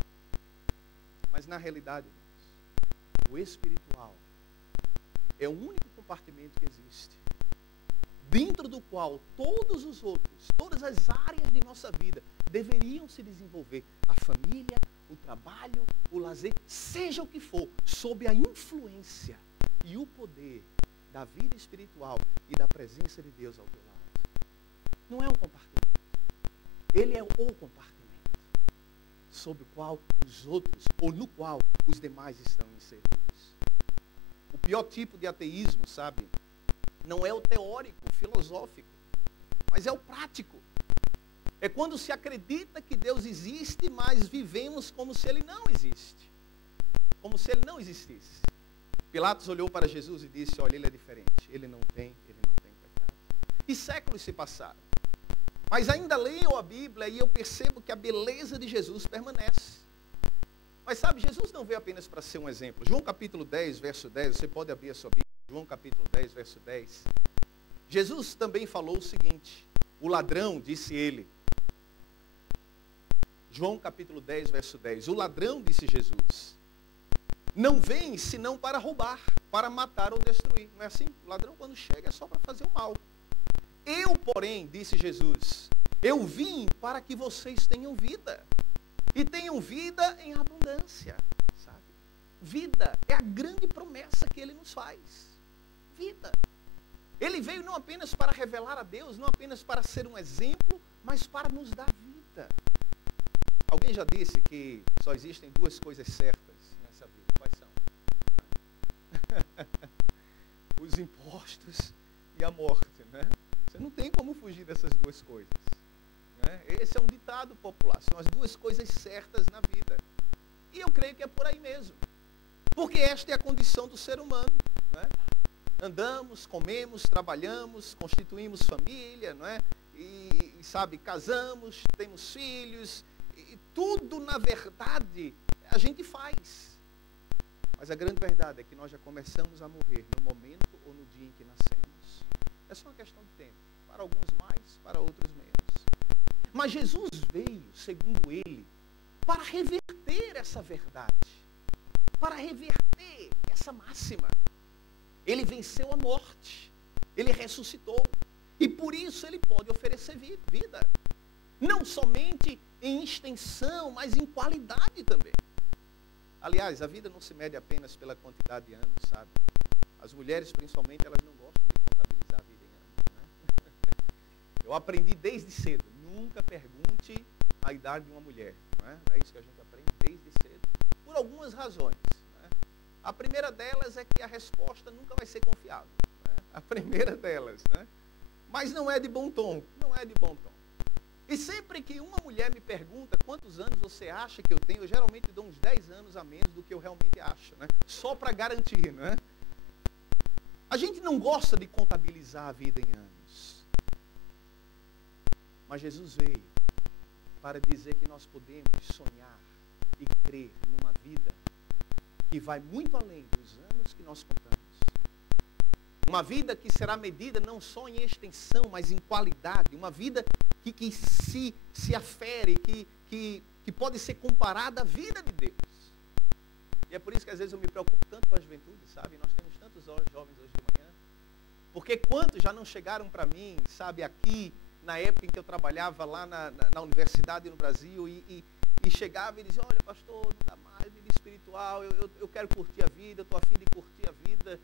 Mas na realidade, o espiritual é o único compartimento que existe, dentro do qual todos os outros, todas as áreas de nossa vida deveriam se desenvolver. A família, o trabalho, o lazer, seja o que for, sob a influência e o poder da vida espiritual e da presença de Deus ao teu lado. Não é um compartimento. Ele é o compartimento sob o qual os outros, ou no qual os demais estão inseridos. O pior tipo de ateísmo, sabe, não é o teórico, o filosófico, mas é o prático. É quando se acredita que Deus existe, mas vivemos como se Ele não existe. Como se Ele não existisse. Pilatos olhou para Jesus e disse: olha, Ele é diferente. Ele não tem pecado. E séculos se passaram. Mas ainda leio a Bíblia e eu percebo que a beleza de Jesus permanece. Mas sabe, Jesus não veio apenas para ser um exemplo. João capítulo 10, verso 10, você pode abrir a sua Bíblia. João capítulo 10, verso 10. Jesus também falou o seguinte: o ladrão, disse ele. João capítulo 10, verso 10. O ladrão, disse Jesus, não vem senão para roubar, para matar ou destruir. Não é assim? O ladrão, quando chega, é só para fazer o mal. Eu, porém, disse Jesus, eu vim para que vocês tenham vida. E tenham vida em abundância. Sabe? Vida é a grande promessa que Ele nos faz. Vida. Ele veio não apenas para revelar a Deus, não apenas para ser um exemplo, mas para nos dar vida. Alguém já disse que só existem duas coisas certas nessa vida. Quais são? Os impostos e a morte, né? Você não tem como fugir dessas duas coisas. Né? Esse é um ditado popular. São as duas coisas certas na vida. E eu creio que é por aí mesmo. Porque esta é a condição do ser humano. Né? Andamos, comemos, trabalhamos, constituímos família, não é? E sabe, casamos, temos filhos. E tudo, na verdade, a gente faz. Mas a grande verdade é que nós já começamos a morrer no momento ou no dia em que nascemos. É só uma questão de tempo. Para alguns mais, para outros menos. Mas Jesus veio, segundo ele, para reverter essa verdade. Para reverter essa máxima. Ele venceu a morte. Ele ressuscitou. E por isso ele pode oferecer vida. Não somente em extensão, mas em qualidade também. Aliás, a vida não se mede apenas pela quantidade de anos, sabe? As mulheres, principalmente, elas não gostam de contabilizar a vida em anos, né? Eu aprendi desde cedo, nunca pergunte a idade de uma mulher. Não é isso que a gente aprende desde cedo? Por algumas razões. Né? A primeira delas é que a resposta nunca vai ser confiável. Né? A primeira delas. Né? Mas não é de bom tom. Não é de bom tom. E sempre que uma mulher me pergunta quantos anos você acha que eu tenho, eu geralmente dou uns 10 anos a menos do que eu realmente acho. Né? Só para garantir. Né? A gente não gosta de contabilizar a vida em anos. Mas Jesus veio para dizer que nós podemos sonhar e crer numa vida que vai muito além dos anos que nós contamos. Uma vida que será medida não só em extensão, mas em qualidade. Uma vida que se afere, que pode ser comparada à vida de Deus. E é por isso que às vezes eu me preocupo tanto com a juventude, sabe? Nós temos tantos jovens hoje de manhã. Porque quantos já não chegaram para mim, sabe, aqui, na época em que eu trabalhava lá na universidade no Brasil, e chegava e dizia, olha pastor, não dá mais vida espiritual, eu quero curtir a vida, eu estou a fim de curtir a vida.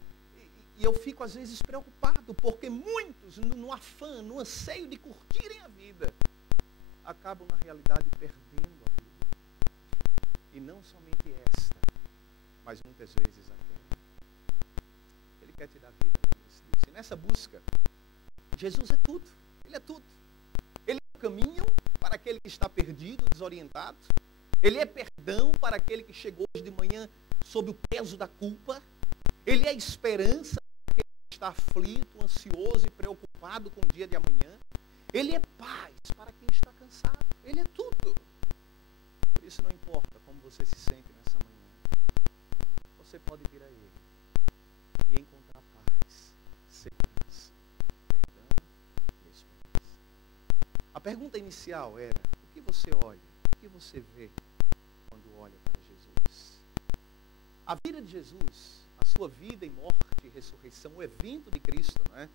E eu fico às vezes preocupado, porque muitos, no afã, no anseio de curtirem a vida, acabam na realidade perdendo a vida. E não somente esta, mas muitas vezes aquela. Ele quer te dar vida, lembre-se disso. E nessa busca, Jesus é tudo. Ele é tudo. Ele é o caminho para aquele que está perdido, desorientado. Ele é perdão para aquele que chegou hoje de manhã sob o peso da culpa. Ele é esperança para aquele que está aflito, ansioso e preocupado com o dia de amanhã. Ele é paz para quem está cansado. Ele é tudo. Por isso não importa como você se sente nessa manhã. Você pode vir a Ele e encontrar paz, segurança, perdão e esperança. A pergunta inicial era, o que você olha? O que você vê quando olha para Jesus? A vida de Jesus, a sua vida e morte e ressurreição, o evento de Cristo, não é?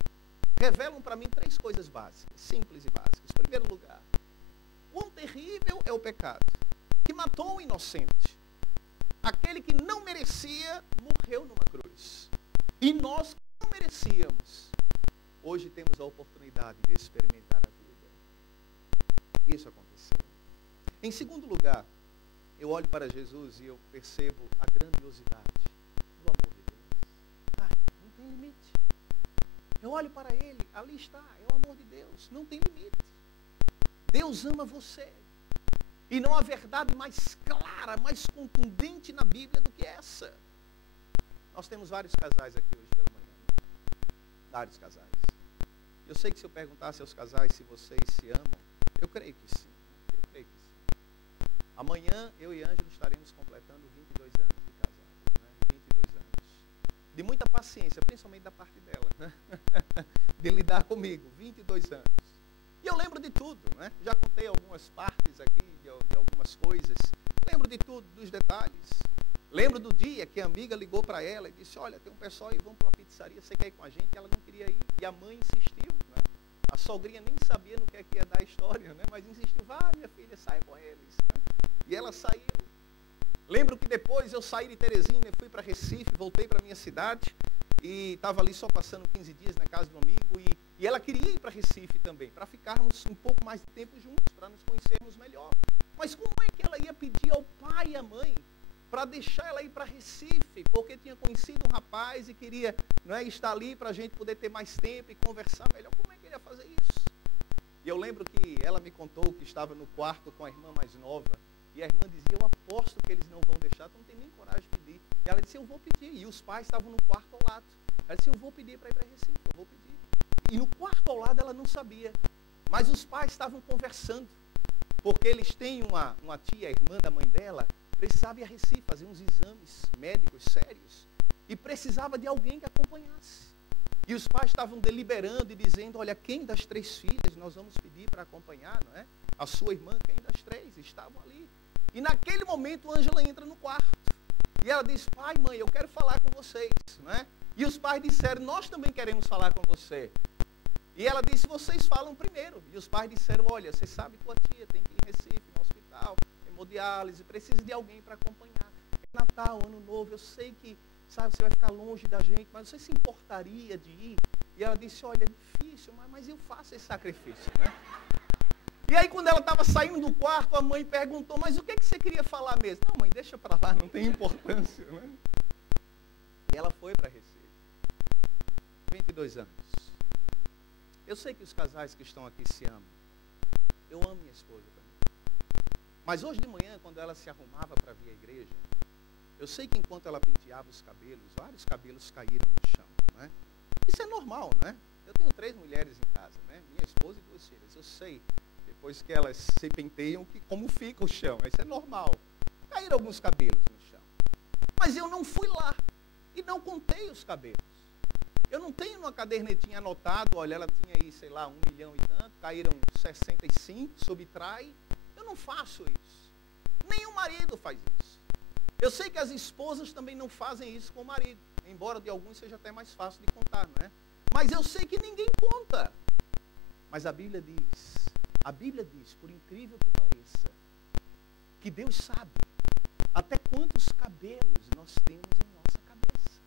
Revelam para mim 3 coisas básicas, simples e básicas. Em primeiro lugar, quão terrível é o pecado que matou o inocente. Aquele que não merecia morreu numa cruz. E nós que não merecíamos, hoje temos a oportunidade de experimentar a vida. Isso aconteceu. Em segundo lugar, eu olho para Jesus e eu percebo a grandiosidade do amor de Deus. Não tem limite. Eu olho para Ele, ali está, é o amor de Deus, não tem limite. Deus ama você. E não há verdade mais clara, mais contundente na Bíblia do que essa. Nós temos vários casais aqui hoje pela manhã. Vários casais. Eu sei que se eu perguntasse aos casais se vocês se amam, eu creio que sim. Eu creio que sim. Amanhã, eu e Ângelo estaremos completando 22 anos de casado. Né? 22 anos. De muita paciência, principalmente da parte dela. Né? De lidar comigo. 22 anos. E eu lembro de tudo, né? Já contei algumas partes aqui, de algumas coisas. Lembro de tudo, dos detalhes. Lembro do dia que a amiga ligou para ela e disse, olha, tem um pessoal aí, vamos para uma pizzaria, você quer ir com a gente? E ela não queria ir. E a mãe insistiu, né? A sogrinha nem sabia no que é que ia dar a história, né? Mas insistiu, vá minha filha, saia com eles. Né? E ela saiu. Lembro que depois eu saí de Teresina, fui para Recife, voltei para a minha cidade. E estava ali só passando 15 dias na casa de um amigo. E ela queria ir para Recife também, para ficarmos um pouco mais de tempo juntos, para nos conhecermos melhor. Mas como é que ela ia pedir ao pai e à mãe para deixar ela ir para Recife? Porque tinha conhecido um rapaz e queria, não é, estar ali para a gente poder ter mais tempo e conversar melhor. Como é que ele ia fazer isso? E eu lembro que ela me contou que estava no quarto com a irmã mais nova. E a irmã dizia, eu aposto que eles não vão deixar, tu não tem nem coragem de pedir. E ela disse, eu vou pedir. E os pais estavam no quarto ao lado. Ela disse, eu vou pedir para ir para Recife, eu vou pedir. E no quarto ao lado ela não sabia. Mas os pais estavam conversando. Porque eles têm uma tia, a irmã da mãe dela, precisava ir a Recife fazer uns exames médicos sérios. E precisava de alguém que acompanhasse. E os pais estavam deliberando e dizendo, olha, quem das 3 filhas nós vamos pedir para acompanhar, não é? A sua irmã, quem das 3? Estavam ali. E naquele momento, Ângela entra no quarto. E ela diz, pai, mãe, eu quero falar com vocês, não é? E os pais disseram, nós também queremos falar com você. E ela disse, vocês falam primeiro. E os pais disseram, olha, você sabe tua tia tem que ir em Recife, no hospital, hemodiálise, precisa de alguém para acompanhar. É Natal, Ano Novo, eu sei que, sabe, você vai ficar longe da gente, mas você se importaria de ir? E ela disse, olha, é difícil, mas eu faço esse sacrifício, né? E aí quando ela estava saindo do quarto, a mãe perguntou, mas o que você queria falar mesmo? Não, mãe, deixa para lá, não tem importância. Né? E ela foi para Recife. 22 anos. Eu sei que os casais que estão aqui se amam. Eu amo minha esposa também. Mas hoje de manhã, quando ela se arrumava para vir à igreja, eu sei que enquanto ela penteava os cabelos, vários cabelos caíram no chão. Né? Isso é normal, né? Eu tenho 3 mulheres em casa, né? Minha esposa e 2 filhas. Eu sei, depois que elas se penteiam, como fica o chão. Isso é normal. Caíram alguns cabelos no chão. Mas eu não fui lá e não contei os cabelos. Eu não tenho numa cadernetinha anotado, olha, ela tinha aí, sei lá, 1 milhão e tanto, caíram 65, subtrai. Eu não faço isso. Nem o marido faz isso. Eu sei que as esposas também não fazem isso com o marido, embora de alguns seja até mais fácil de contar, não é? Mas eu sei que ninguém conta. Mas a Bíblia diz, por incrível que pareça, que Deus sabe até quantos cabelos nós temos em nossa cabeça.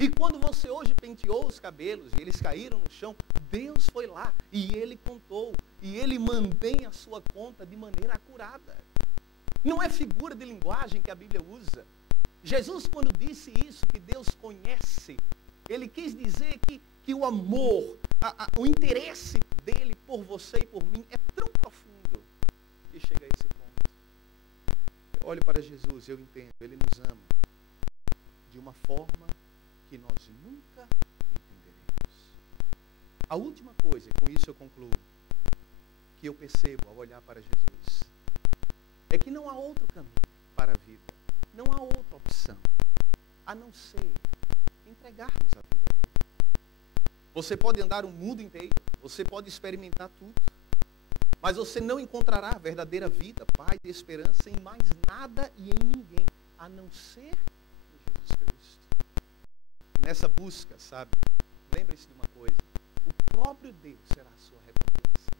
E quando você hoje penteou os cabelos e eles caíram no chão, Deus foi lá e Ele contou. E Ele mantém a sua conta de maneira acurada. Não é figura de linguagem que a Bíblia usa. Jesus, quando disse isso, que Deus conhece, Ele quis dizer que o amor, o interesse dele por você e por mim é tão profundo que chega a esse ponto. Eu olho para Jesus, eu entendo, Ele nos ama de uma forma que nós nunca entenderemos. A última coisa, e com isso eu concluo, que eu percebo ao olhar para Jesus, é que não há outro caminho para a vida, não há outra opção, a não ser entregarmos a vida a Ele. Você pode andar o mundo inteiro, você pode experimentar tudo, mas você não encontrará a verdadeira vida, paz e esperança em mais nada e em ninguém, a não ser em Jesus Cristo. E nessa busca, sabe, lembre-se de uma coisa, o próprio Deus será a sua recompensa.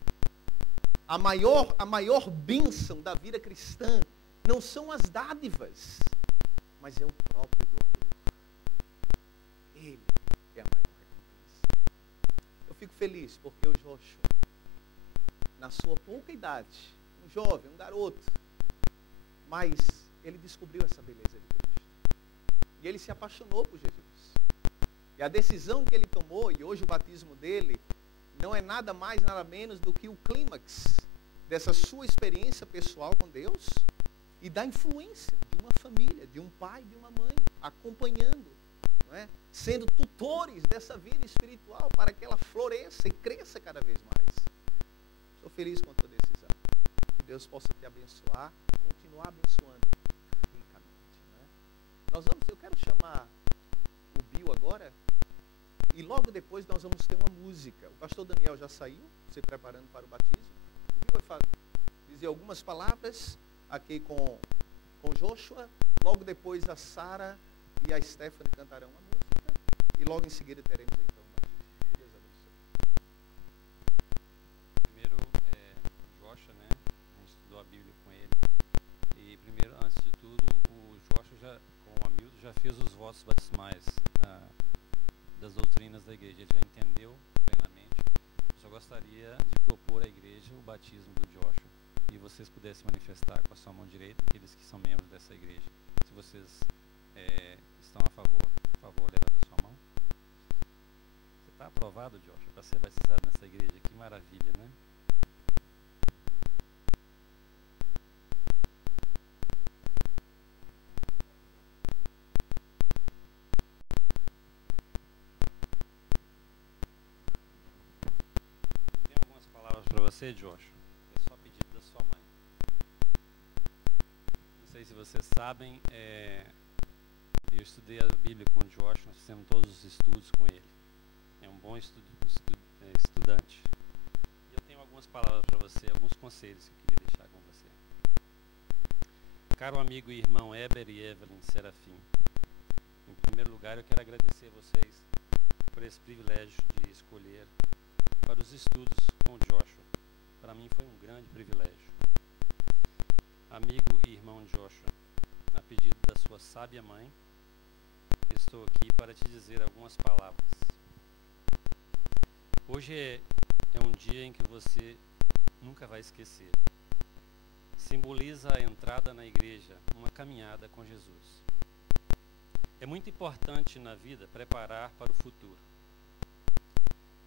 A maior bênção da vida cristã não são as dádivas, mas é o próprio doador. Ele é a maior recompensa. Eu fico feliz porque o Joshua, na sua pouca idade, um jovem, um garoto, mas ele descobriu essa beleza de Cristo. E ele se apaixonou por Jesus. E a decisão que ele tomou, e hoje o batismo dele, não é nada mais, nada menos do que o clímax dessa sua experiência pessoal com Deus e da influência de uma família, de um pai, de uma mãe, acompanhando, não é? Sendo tutores dessa vida espiritual para que ela floresça e cresça cada vez mais. Estou feliz com a tua decisão. Que Deus possa te abençoar, continuar abençoando ricamente. Não é? Eu quero chamar o Bill agora. E logo depois nós vamos ter uma música. O pastor Daniel já saiu, se preparando para o batismo. O Bill vai dizer algumas palavras aqui com Joshua. Logo depois a Sara e a Stephanie cantarão a música. E logo em seguida teremos então o batismo. Que Deus abençoe. Primeiro, Joshua, né? A gente estudou a Bíblia com ele. E primeiro, antes de tudo, o Joshua, com o Hamilton, já fez os votos batismais das doutrinas da igreja. Ele já entendeu plenamente. Eu só gostaria de propor à igreja o batismo do Joshua. E vocês pudessem manifestar com a sua mão direita, aqueles que são membros dessa igreja. Se vocês estão a favor, por favor, levanta a sua mão. Você está aprovado, Joshua, para ser batizado nessa igreja? Que maravilha, né? Para você, Joshua, é só pedido da sua mãe. Não sei se vocês sabem, eu estudei a Bíblia com o Joshua, nós fizemos todos os estudos com ele. É um bom estudante. E eu tenho algumas palavras para você, alguns conselhos que eu queria deixar com você. Caro amigo e irmão Heber e Evelyn Serafim, em primeiro lugar eu quero agradecer a vocês por esse privilégio de escolher para os estudos com Joshua. Para mim foi um grande privilégio. Amigo e irmão Joshua, a pedido da sua sábia mãe, estou aqui para te dizer algumas palavras. Hoje é um dia em que você nunca vai esquecer. Simboliza a entrada na igreja, uma caminhada com Jesus. É muito importante na vida preparar para o futuro.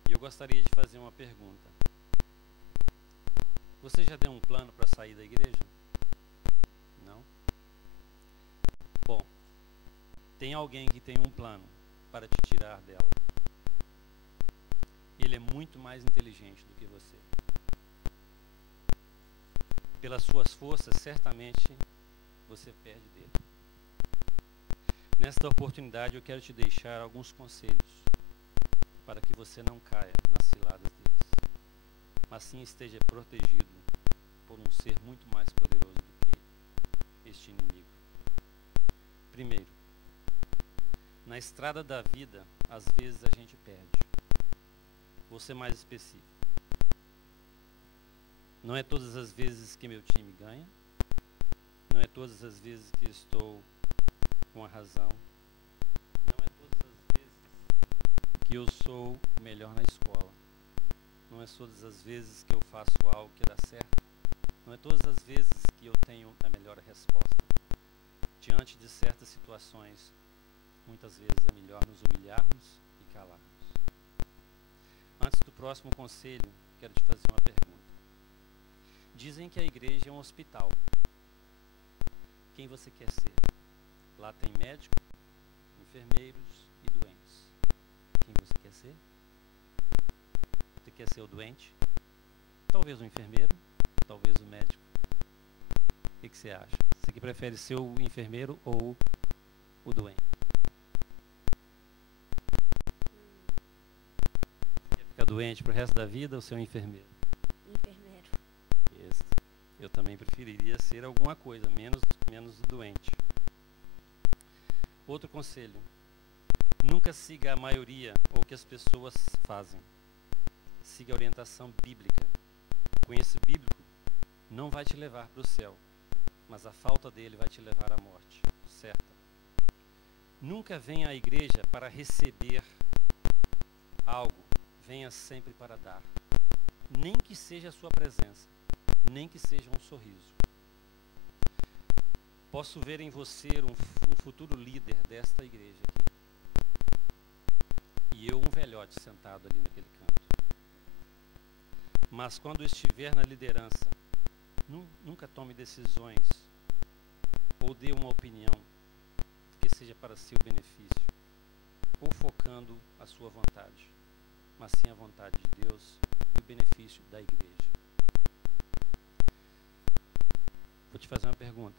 E eu gostaria de fazer uma pergunta. Você já deu um plano para sair da igreja? Não? Bom, tem alguém que tem um plano para te tirar dela. Ele é muito mais inteligente do que você. Pelas suas forças, certamente você perde dele. Nesta oportunidade, eu quero te deixar alguns conselhos para que você não caia nas ciladas deles, mas sim esteja protegido por um ser muito mais poderoso do que este inimigo. Primeiro, na estrada da vida, às vezes a gente perde. Vou ser mais específico. Não é todas as vezes que meu time ganha, não é todas as vezes que estou com a razão, não é todas as vezes que eu sou o melhor na escola, não é todas as vezes que eu faço algo que dá certo, não é todas as vezes que eu tenho a melhor resposta. Diante de certas situações, muitas vezes é melhor nos humilharmos e calarmos. Antes do próximo conselho, quero te fazer uma pergunta. Dizem que a igreja é um hospital. Quem você quer ser? Lá tem médico, enfermeiros e doentes. Quem você quer ser? Você quer ser o doente? Talvez o enfermeiro, talvez o médico. O que você acha? Você que prefere ser o enfermeiro ou o doente? Você quer ficar doente pro resto da vida ou ser um enfermeiro? Enfermeiro. Isso. Eu também preferiria ser alguma coisa, menos doente. Outro conselho. Nunca siga a maioria ou o que as pessoas fazem. Siga a orientação bíblica. O conhecimento bíblico não vai te levar para o céu, mas a falta dele vai te levar à morte, certa? Nunca venha à igreja para receber algo, venha sempre para dar. Nem que seja a sua presença, nem que seja um sorriso. Posso ver em você um futuro líder desta igreja aqui. E eu um velhote sentado ali naquele canto. Mas quando estiver na liderança, nunca tome decisões ou dê uma opinião que seja para seu benefício, ou focando a sua vontade, mas sim a vontade de Deus e o benefício da igreja. Vou te fazer uma pergunta.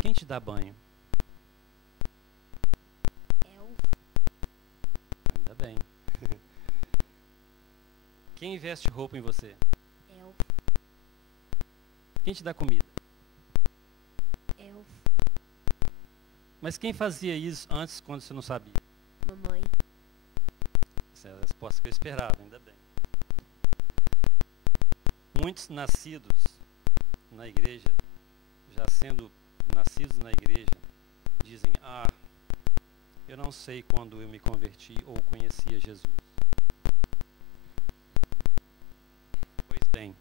Quem te dá banho? Eu. Ainda bem. Quem veste roupa em você? Eu. Quem te dá comida? Eu. Mas quem fazia isso antes, quando você não sabia? Mamãe. Essa é a resposta que eu esperava, ainda bem. Muitos nascidos na igreja, já sendo nascidos na igreja, dizem: eu não sei quando eu me converti ou conhecia Jesus. Pois bem,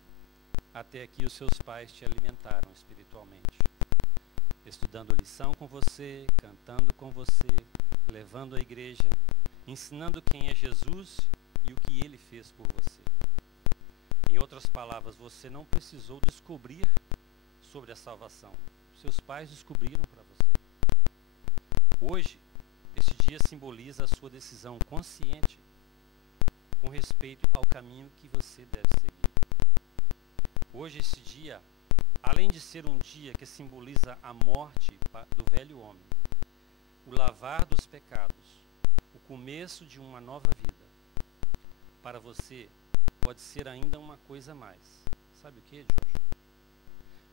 até aqui os seus pais te alimentaram espiritualmente, estudando lição com você, cantando com você, levando a igreja, ensinando quem é Jesus e o que ele fez por você. Em outras palavras, você não precisou descobrir sobre a salvação. Seus pais descobriram para você. Hoje, este dia simboliza a sua decisão consciente com respeito ao caminho que você deve seguir. Hoje, este dia, além de ser um dia que simboliza a morte do velho homem, o lavar dos pecados, o começo de uma nova vida, para você pode ser ainda uma coisa a mais. Sabe o que, Joshua?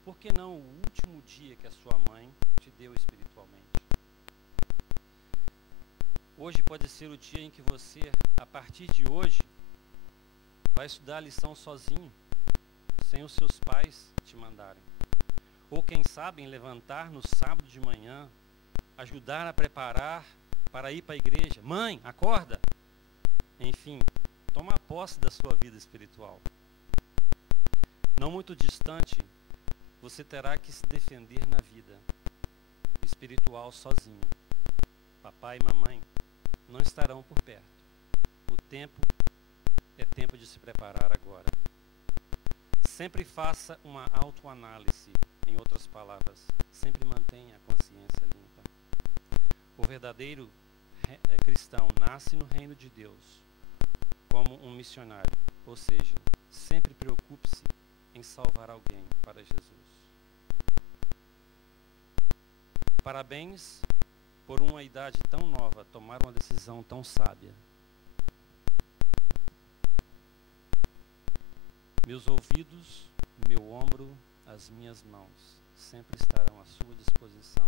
Por que não o último dia que a sua mãe te deu espiritualmente? Hoje pode ser o dia em que você, a partir de hoje, vai estudar a lição sozinho, sem os seus pais te mandarem. Ou quem sabe em levantar no sábado de manhã, ajudar a preparar para ir para a igreja. Mãe, acorda! Enfim, toma posse da sua vida espiritual. Não muito distante, você terá que se defender na vida espiritual sozinho. Papai e mamãe não estarão por perto. O tempo é tempo de se preparar agora. Sempre faça uma autoanálise, em outras palavras, sempre mantenha a consciência limpa. O verdadeiro cristão nasce no reino de Deus como um missionário, ou seja, sempre preocupe-se em salvar alguém para Jesus. Parabéns por uma idade tão nova tomar uma decisão tão sábia. Meus ouvidos, meu ombro, as minhas mãos sempre estarão à sua disposição,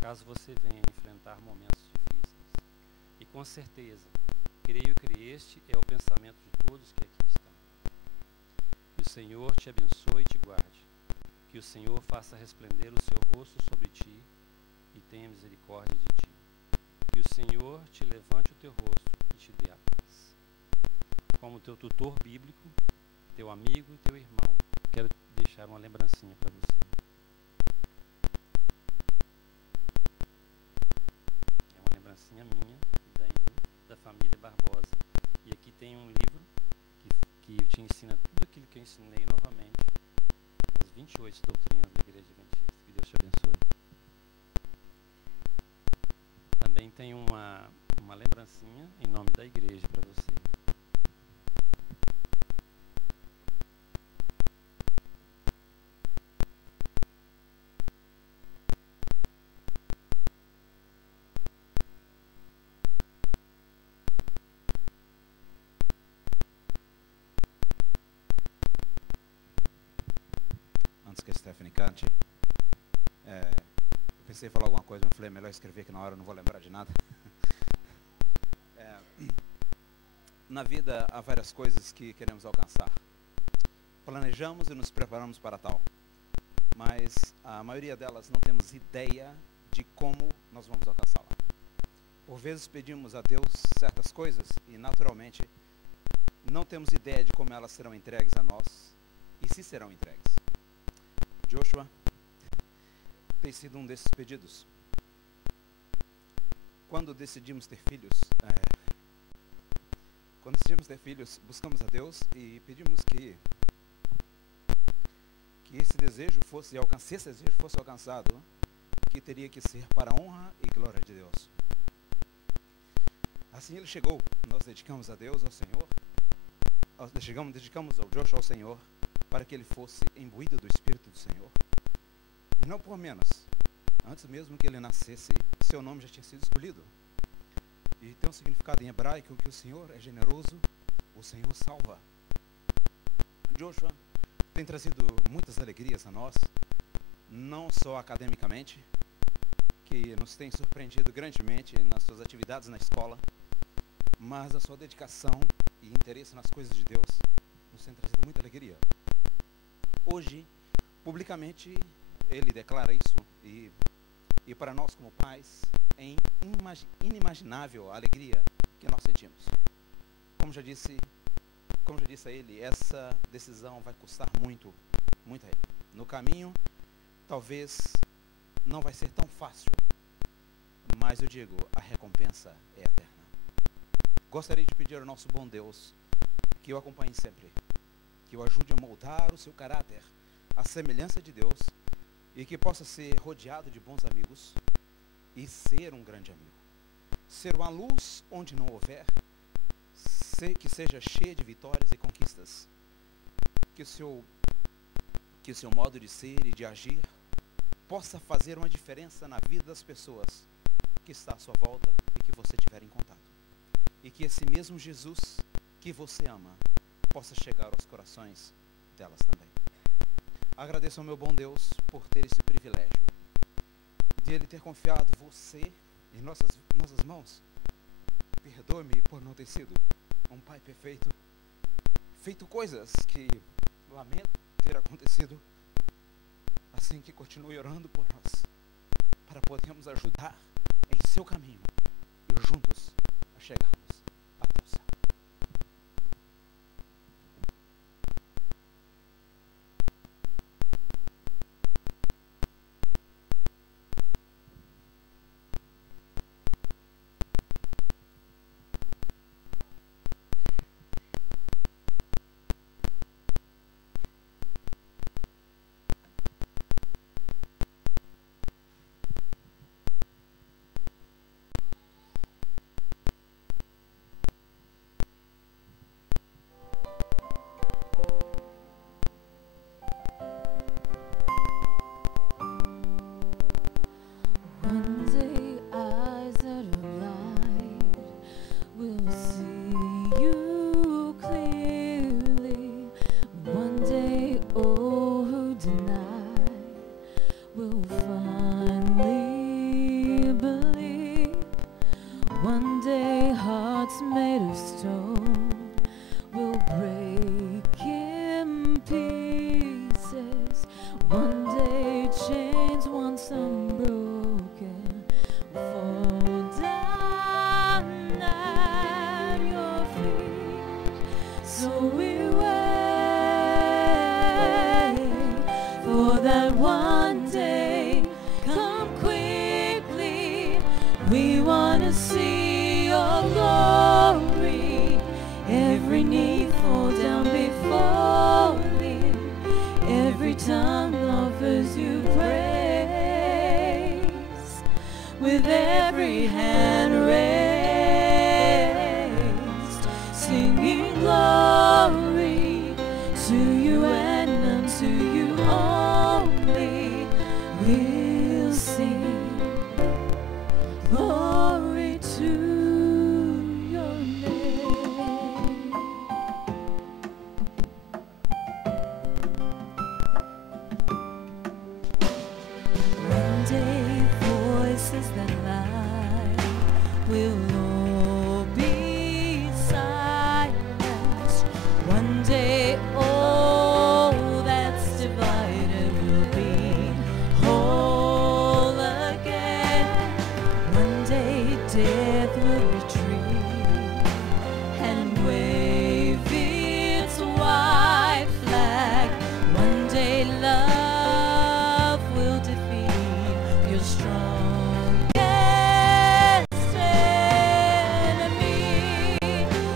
caso você venha enfrentar momentos difíceis. E com certeza, creio que este é o pensamento de todos que aqui estão. Que o Senhor te abençoe e te guarde. Que o Senhor faça resplender o seu rosto sobre ti e tenha misericórdia de ti. Que o Senhor te levante o teu rosto e te dê a paz. Como teu tutor bíblico, teu amigo e teu irmão, quero deixar uma lembrancinha para você. É uma lembrancinha minha e da família Barbosa. E aqui tem um livro que te ensina tudo aquilo que eu ensinei novamente. As 28 doutrinas da Igreja Adventista. Que Deus te abençoe. Também tem uma lembrancinha em nome da igreja para você. Antes que a Stephanie cante, eu pensei em falar alguma coisa, mas falei, é melhor escrever aqui na hora, eu não vou lembrar de nada. Na vida há várias coisas que queremos alcançar. Planejamos e nos preparamos para tal, mas a maioria delas não temos ideia de como nós vamos alcançá-la. Por vezes pedimos a Deus certas coisas e naturalmente não temos ideia de como elas serão entregues a nós e se serão entregues. Joshua tem sido um desses pedidos. Quando decidimos ter filhos, buscamos a Deus e pedimos que esse desejo fosse alcançado, que teria que ser para a honra e glória de Deus. Assim ele chegou. Nós dedicamos a Deus, ao Senhor, dedicamos ao Joshua ao Senhor, para que ele fosse imbuído do Espírito do Senhor. E não por menos, antes mesmo que ele nascesse, seu nome já tinha sido escolhido. E tem um significado em hebraico que o Senhor é generoso, o Senhor salva. Joshua tem trazido muitas alegrias a nós, não só academicamente, que nos tem surpreendido grandemente nas suas atividades na escola, mas a sua dedicação e interesse nas coisas de Deus nos tem trazido muita alegria. Hoje, publicamente, ele declara isso e para nós como pais é inimaginável a alegria que nós sentimos. Como já disse a ele, essa decisão vai custar muito a ele. No caminho, talvez não vai ser tão fácil, mas eu digo, a recompensa é eterna. Gostaria de pedir ao nosso bom Deus que o acompanhe sempre, que o ajude a moldar o seu caráter à semelhança de Deus e que possa ser rodeado de bons amigos e ser um grande amigo. Ser uma luz onde não houver, que seja cheia de vitórias e conquistas. Que o seu modo de ser e de agir possa fazer uma diferença na vida das pessoas que está à sua volta e que você tiver em contato. E que esse mesmo Jesus que você ama possa chegar aos corações delas também. Agradeço ao meu bom Deus por ter esse privilégio de Ele ter confiado você em nossas mãos. Perdoe-me por não ter sido um pai perfeito, feito coisas que lamento ter acontecido. Assim que continue orando por nós, para podermos ajudar em seu caminho e juntos a chegarmos até o céu. that's made of stone will break in pieces. One day chains once unbroken fall down at your feet. So we wait for that one day. Come quickly, we want to see your glory. Every knee fall down before Him. Every tongue offers you praise. With every hand raised, singing glory to you and unto you only. We'll sing glory to your name. One day voices that lie will all be silenced. One day all that's divided will be whole again. One day death will retreat and wave its white flag. One day love will defeat your strongest enemy.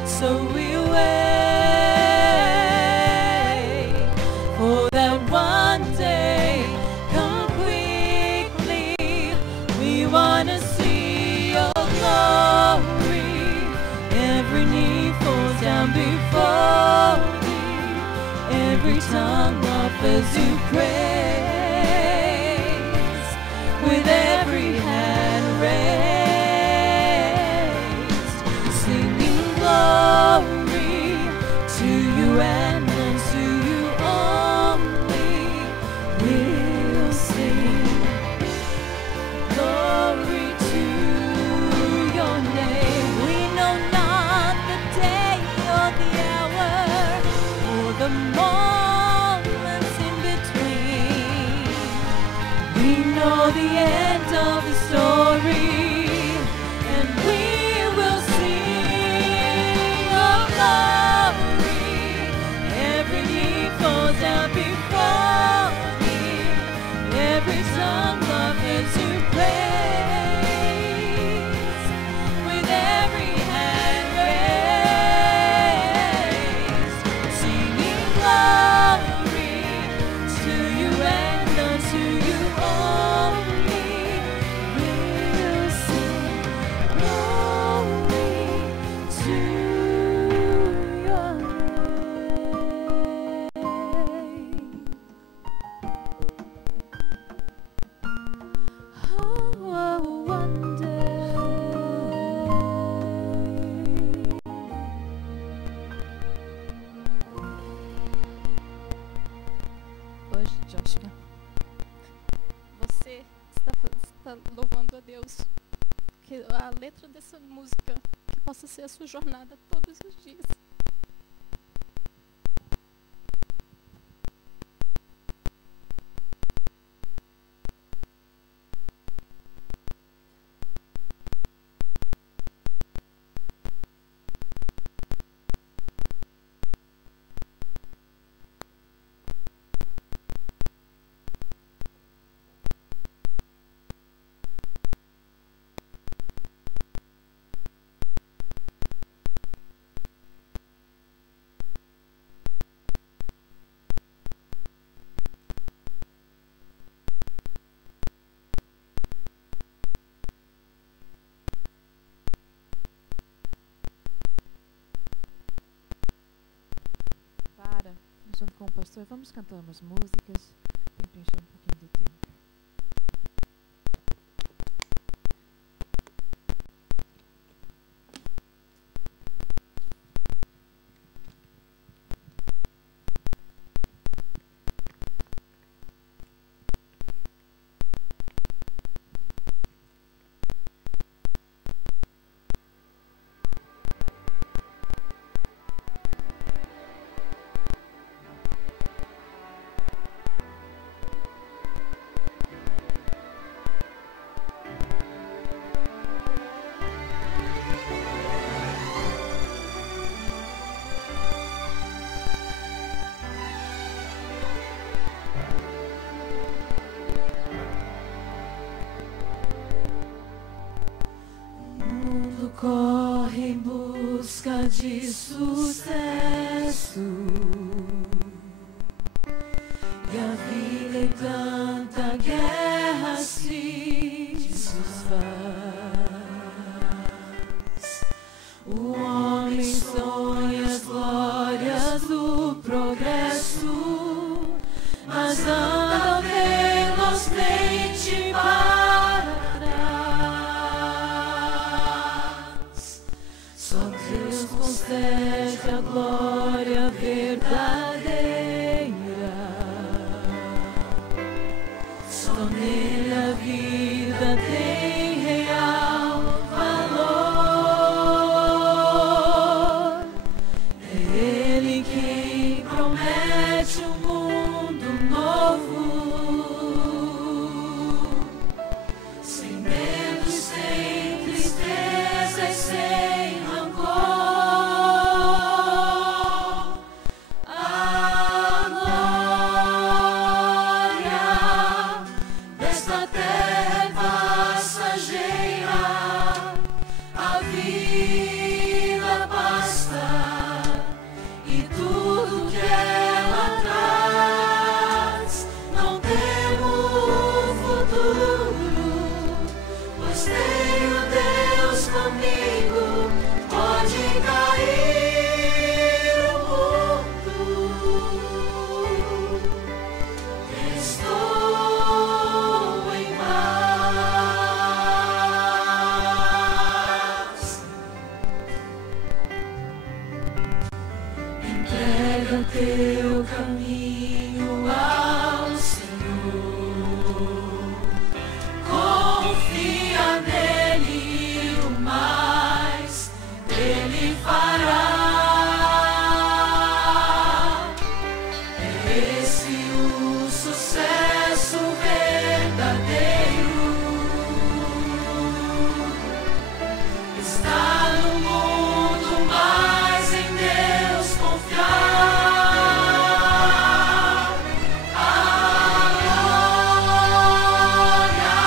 So we wait for that one day. Come quickly, we want to see your glory. Every knee falls down before Thee. Every tongue offers you praise. With every hand raised, singing glory to you and unto you only. We'll sing glory to your name. We know not the day or the hour or the moments in between. We know the end of the story, and we will sing of glory. Every knee falls down before Thee. Every tongue offers you praise. With every hand raised, singing glory to you and unto you only. We'll sing glory to your name. Oh, one day. Hoje, Joshua, você está louvando a Deus. Que a letra dessa música que possa ser a sua jornada todos os dias. Junto com o pastor, vamos cantar umas músicas e preencher um pouquinho do tempo. corre em busca de sucesso, e a vida em tanta guerra se desfaz. O homem sonha as glórias do progresso, mas anda velozmente para trás. Só Deus concede a glória verdadeira, só nele a vida tem real valor. É Ele quem promete um mundo novo, sem medo, sem tristeza e sem rancor. A glória desta terra é passageira, a vida basta e tudo que ela traz. Não temo futuro, pois tenho Deus comigo. Pode cair o mundo, estou em paz. Entrega teu caminho ao Senhor, confia nele, o mais Ele fará. É esse o sucesso verdadeiro, está no mundo, mas em Deus confiar. A glória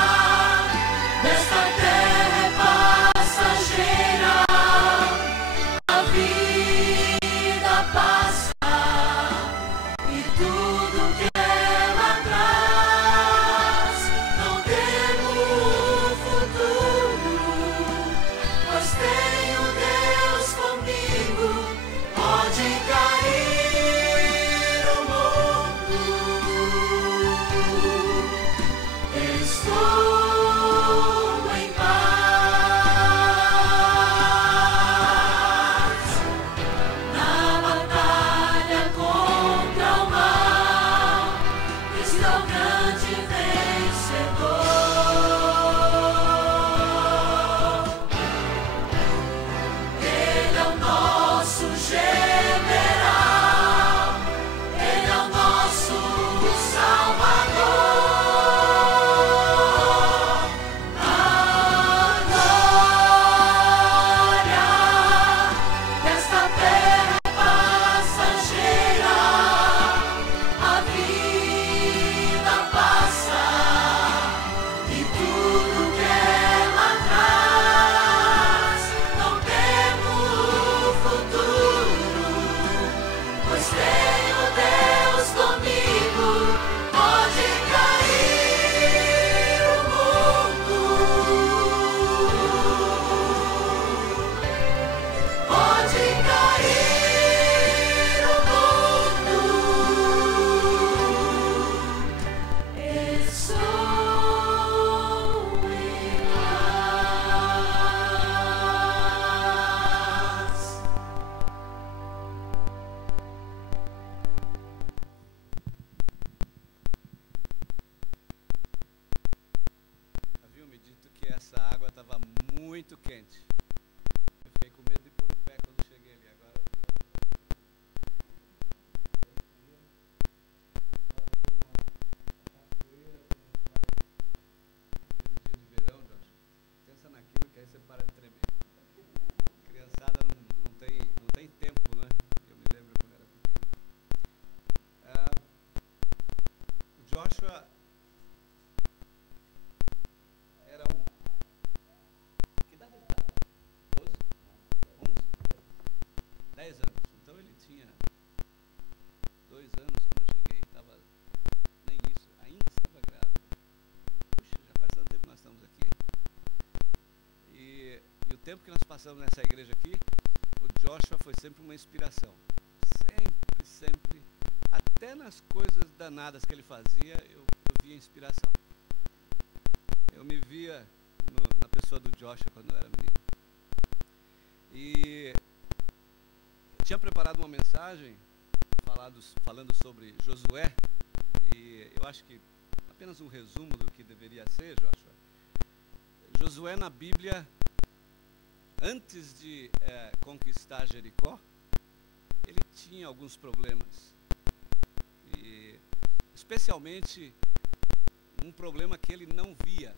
desta terra é passageira, a vida passa e tudo que ela traz. Não temo futuro, pois tenho Deus comigo. Pode cair o mundo, estou em paz. Na batalha contra o mal, Cristo é o grande vencedor. Ele é o nosso general, Ele é o nosso Salvador. A glória desta terra é passageira, a vida passa e tudo que ela traz. Não temo futuro, pois tenho Deus comigo. Pode cair o mundo, pode cair o mundo, estou em paz. Haviam me dito que essa água estava muito quente. Eu fiquei com medo de pôr o pé quando cheguei ali. Agora dia de verão, Jorge. Pensa naquilo que aí você para de tremer. Criançada não tem tempo, né? Eu me lembro quando era pequeno. O Joshua era um... Que idade ele estava? 12? tempo que nós passamos nessa igreja aqui, o Joshua foi sempre uma inspiração. Sempre, sempre. Até nas coisas danadas que ele fazia, eu via inspiração. Eu me via na pessoa do Joshua quando eu era menino. E eu tinha preparado uma mensagem falando sobre Josué, e eu acho que apenas um resumo do que deveria ser, Joshua. Josué na Bíblia, antes de conquistar Jericó, ele tinha alguns problemas. E especialmente um problema que ele não via.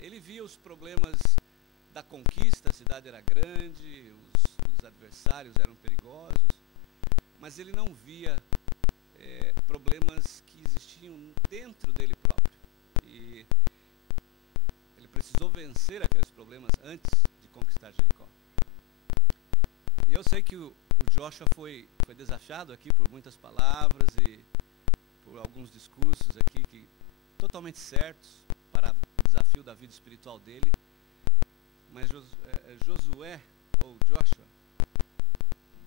Ele via os problemas da conquista, a cidade era grande, os adversários eram perigosos, mas ele não via problemas que existiam dentro dele próprio. E ele precisou vencer aqueles problemas antes de conquistar Jericó. E eu sei que o Joshua foi desafiado aqui por muitas palavras e por alguns discursos aqui que totalmente certos para o desafio da vida espiritual dele. Mas Josué, ou Joshua,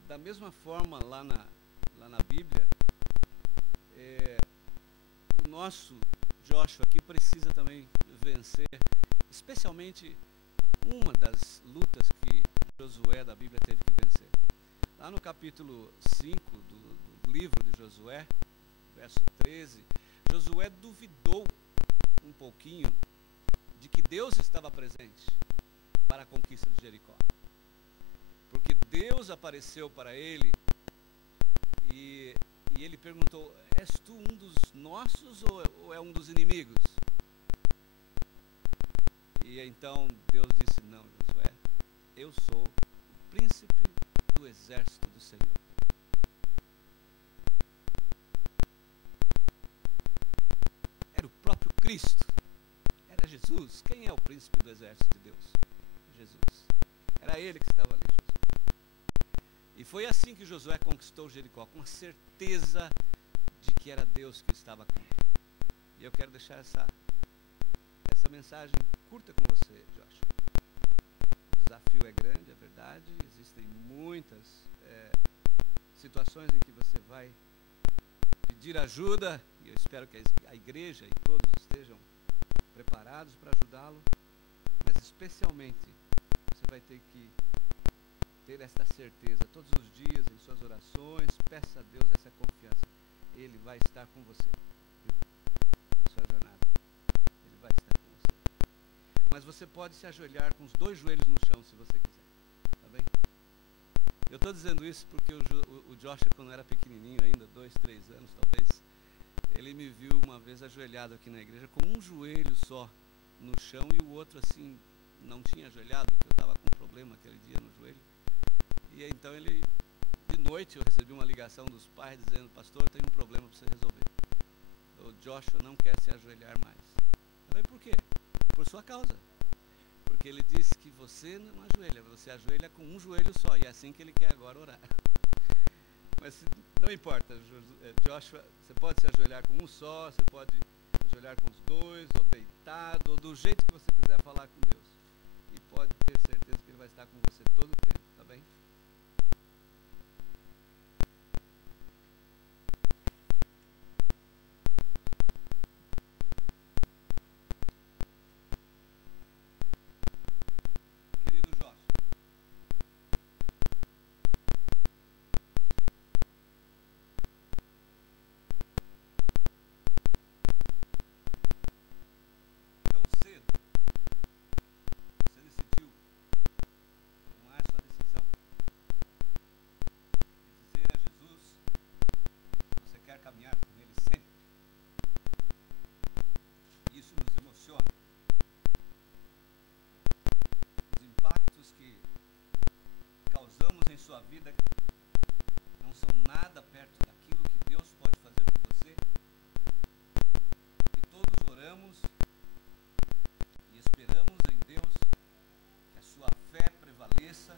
da mesma forma lá na Bíblia, o nosso Joshua aqui precisa também vencer, especialmente uma das lutas que Josué da Bíblia teve que vencer. Lá no capítulo 5 do livro de Josué, verso 13, Josué duvidou um pouquinho de que Deus estava presente para a conquista de Jericó. Porque Deus apareceu para ele e ele perguntou: és tu um dos nossos ou é um dos inimigos? E então Deus disse: não, Josué, eu sou o príncipe do exército do Senhor. Era o próprio Cristo, era Jesus. Quem é o príncipe do exército de Deus? Jesus. Era ele que estava ali, Josué. E foi assim que Josué conquistou Jericó, com a certeza de que era Deus que estava com ele. E eu quero deixar essa mensagem curta com você, Joshua. O desafio é grande, é verdade. Existem muitas situações em que você vai pedir ajuda, e eu espero que a igreja e todos estejam preparados para ajudá-lo, mas especialmente você vai ter que ter esta certeza todos os dias em suas orações. Peça a Deus essa confiança. Ele vai estar com você, viu? Na sua jornada. Ele vai estar com você. Mas você pode se ajoelhar com os dois joelhos no chão se você quiser. Tá bem? Eu estou dizendo isso porque o Joshua, quando era pequenininho ainda, 2, 3 anos talvez, ele me viu uma vez ajoelhado aqui na igreja com um joelho só no chão e o outro assim não tinha ajoelhado, porque eu estava com um problema aquele dia no joelho. E então de noite eu recebi uma ligação dos pais dizendo: pastor, eu tenho um problema para você resolver. O Joshua não quer se ajoelhar mais. Eu falei: por quê? Por sua causa. Porque ele disse que você não ajoelha, você ajoelha com um joelho só, e é assim que ele quer agora orar. Mas não importa, Joshua, você pode se ajoelhar com um só, você pode ajoelhar com os dois, ou deitado, ou do jeito que você quiser falar com Deus. E pode ter certeza que ele vai estar com você todo o tempo, tá bem? Caminhar com Ele sempre. Isso nos emociona. Os impactos que causamos em sua vida não são nada perto daquilo que Deus pode fazer por você. E todos oramos e esperamos em Deus que a sua fé prevaleça,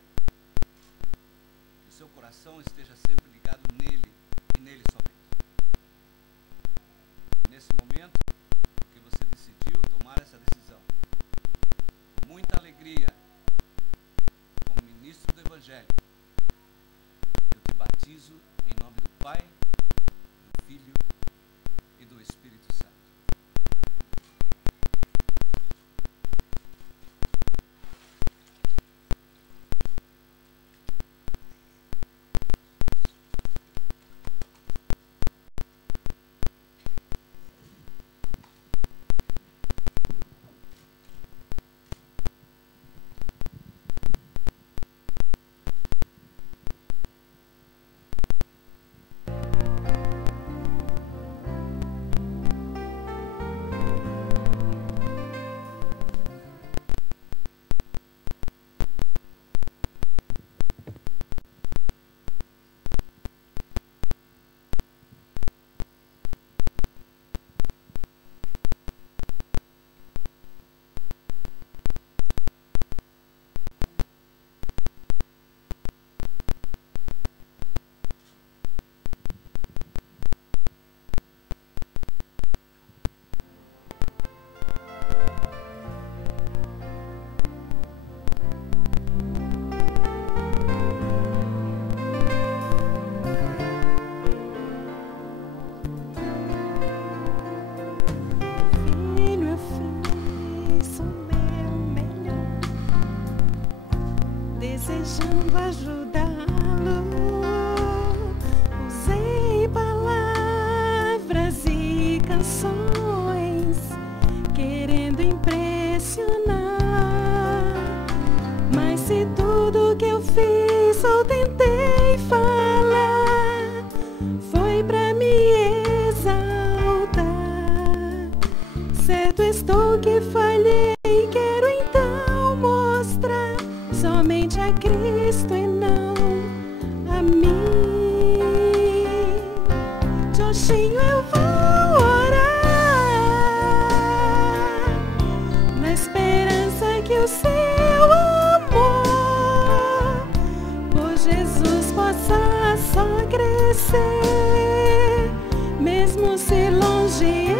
que o seu coração esteja sempre ligado nele e nele somente. Nesse momento, porque você decidiu tomar essa decisão, com muita alegria, desejando ajudá-lo. Usei palavras e canções, querendo impressionar. Mas se tudo que eu fiz ou tentei falar foi pra me exaltar, certo estou que falhei. Quero então mostrar somente a Cristo e não a mim. Joshinho, eu vou orar na esperança que o seu amor por Jesus possa só crescer, mesmo se longe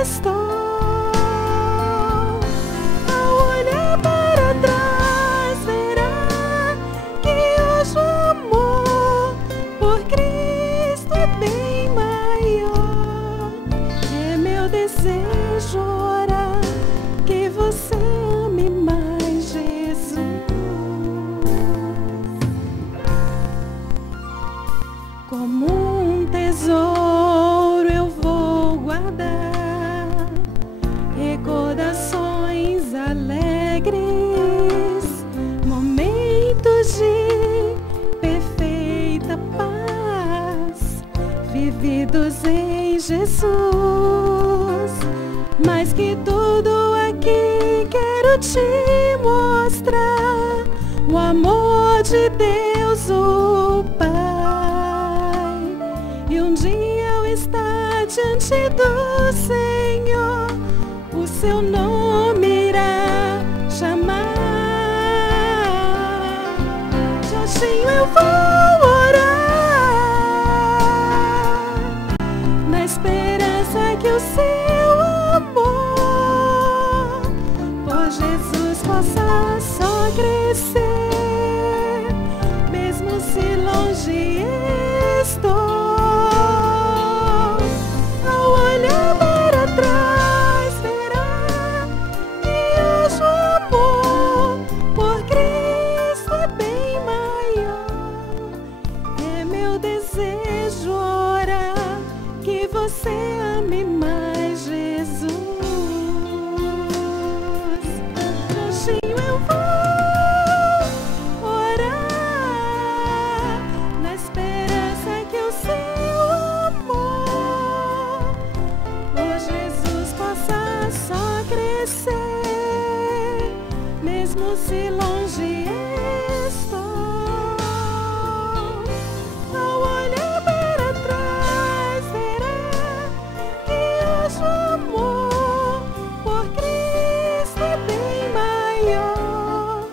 estou. Ao olhar para trás, verá que hoje o amor por Cristo é bem maior. É meu desejo orar que você ame mais Jesus. Como um tesouro eu vou guardar recordações alegres, momentos de perfeita paz, vividos em Jesus. Mais que tudo aqui quero te mostrar o amor de Deus, o Pai. E um dia eu estar diante do Senhor, o seu nome irá chamar. Joshinho, eu vou orar na esperança que o seu amor por Jesus possa só crescer, mesmo se longe estou. Ao olhar para trás, verá que hoje o amor por Cristo é bem maior. É meu desejo orar que você ame mais Jesus. Joshinho, eu vou orar na esperança que o seu amor por Jesus possa só crescer, mesmo se longe estou. Ao olhar para trás, verá que hoje o amor por Cristo é bem maior.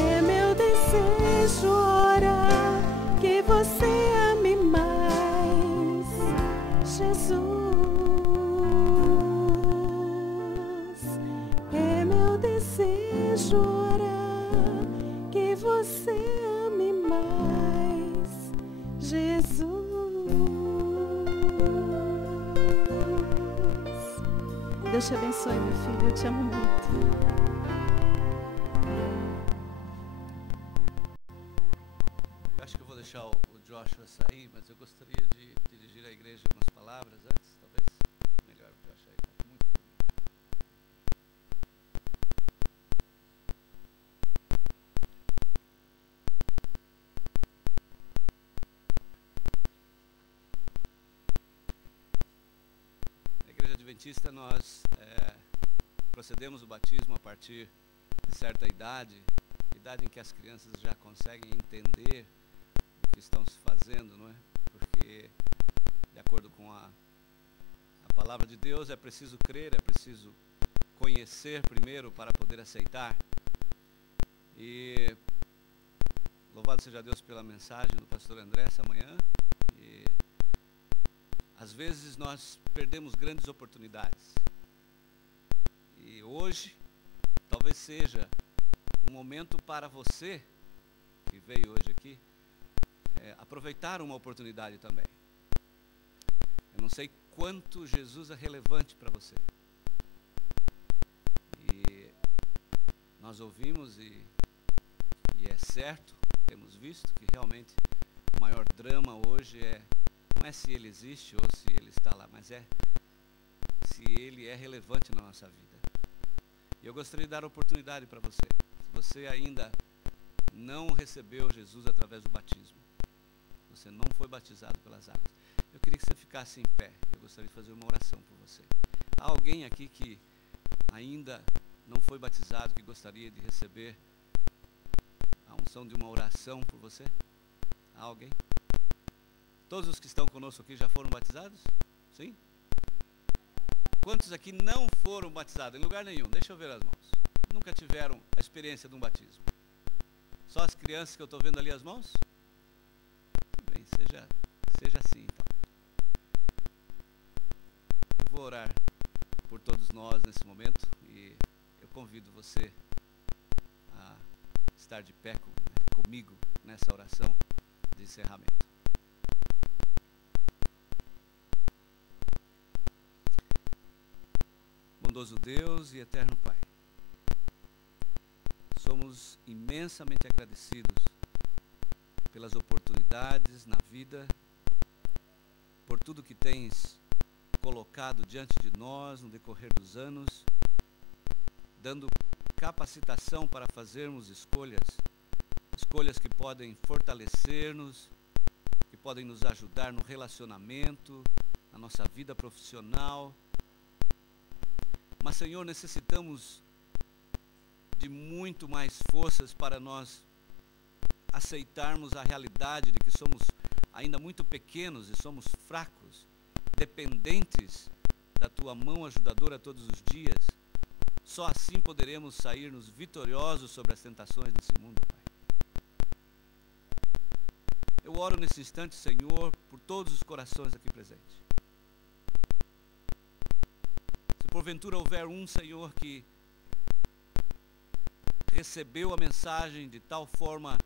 É meu desejo orar que você ame mais Jesus. É meu desejo orar que você ame mais Jesus. Deus te abençoe, meu filho. Eu te amo muito. Eu acho que eu vou deixar o Joshua sair, mas eu gostaria de dirigir à igreja algumas palavras antes, talvez. Melhor o Joshua aí, tá muito bonito. Na igreja adventista nós procedemos o batismo a partir de certa idade em que as crianças já conseguem entender o que estão se fazendo, não é? Porque, de acordo com a palavra de Deus, é preciso crer, é preciso conhecer primeiro para poder aceitar. E louvado seja Deus pela mensagem do pastor André essa manhã. E às vezes nós perdemos grandes oportunidades. E hoje, talvez seja um momento para você, que veio hoje aqui, aproveitar uma oportunidade também. Eu não sei quanto Jesus é relevante para você. E nós ouvimos e é certo, temos visto que realmente o maior drama hoje não é se ele existe ou se ele está lá, mas é se ele é relevante na nossa vida. E eu gostaria de dar oportunidade para você. Se você ainda não recebeu Jesus através do batismo, você não foi batizado pelas águas, eu queria que você ficasse em pé. Eu gostaria de fazer uma oração por você. Há alguém aqui que ainda não foi batizado, que gostaria de receber a unção de uma oração por você? Há alguém? Todos os que estão conosco aqui já foram batizados? Sim? Quantos aqui não foram batizados? Em lugar nenhum. Deixa eu ver as mãos. Nunca tiveram a experiência de um batismo? Só as crianças que eu estou vendo ali as mãos? Tudo bem, seja assim então. Eu vou orar por todos nós nesse momento e eu convido você a estar de pé comigo nessa oração de encerramento. Bondoso Deus e eterno Pai, somos imensamente agradecidos pelas oportunidades na vida, por tudo que tens colocado diante de nós no decorrer dos anos, dando capacitação para fazermos escolhas que podem fortalecer-nos, que podem nos ajudar no relacionamento, na nossa vida profissional. Mas, Senhor, necessitamos de muito mais forças para nós aceitarmos a realidade de que somos ainda muito pequenos e somos fracos, dependentes da Tua mão ajudadora todos os dias. Só assim poderemos sair-nos vitoriosos sobre as tentações desse mundo, Pai. Eu oro nesse instante, Senhor, por todos os corações aqui presentes. Se porventura houver um, Senhor, que recebeu a mensagem de tal forma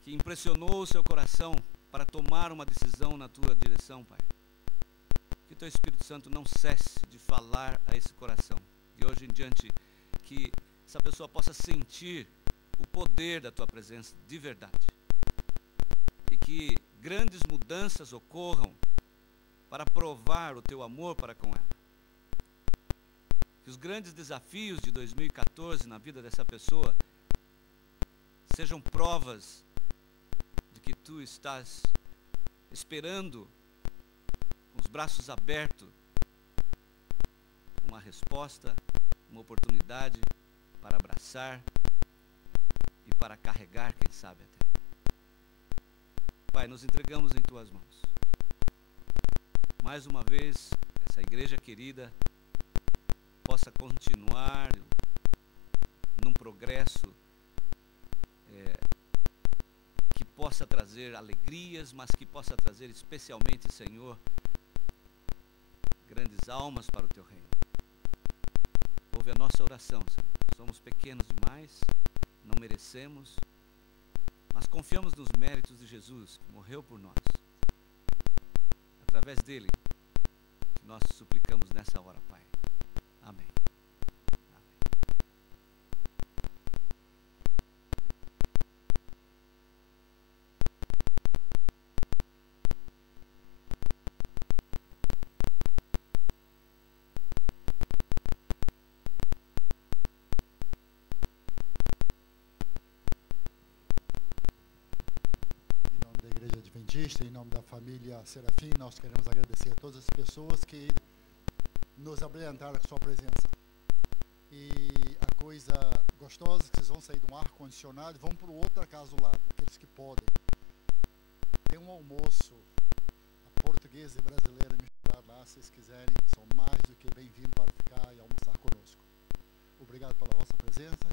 que impressionou o seu coração para tomar uma decisão na Tua direção, Pai, que Teu Espírito Santo não cesse de falar a esse coração, de hoje em diante, que essa pessoa possa sentir o poder da Tua presença de verdade, e que grandes mudanças ocorram para provar o Teu amor para com ela. Que os grandes desafios de 2014 na vida dessa pessoa sejam provas de que Tu estás esperando, com os braços abertos, uma resposta, uma oportunidade para abraçar e para carregar, quem sabe até. Pai, nos entregamos em Tuas mãos. Mais uma vez, essa igreja querida possa continuar num progresso que possa trazer alegrias, mas que possa trazer especialmente, Senhor, grandes almas para o Teu reino. Ouve a nossa oração, Senhor. Somos pequenos demais, não merecemos, mas confiamos nos méritos de Jesus, que morreu por nós. Através dele, que nós suplicamos nessa hora, Pai. Amém. Em nome da família Serafim, nós queremos agradecer a todas as pessoas que nos abrilhantaram com sua presença. E a coisa gostosa é que vocês vão sair de um ar-condicionado e vão para o outra casa do lado, aqueles que podem. Tem um almoço português e brasileiro misturado lá, se vocês quiserem, são mais do que bem-vindos para ficar e almoçar conosco. Obrigado pela vossa presença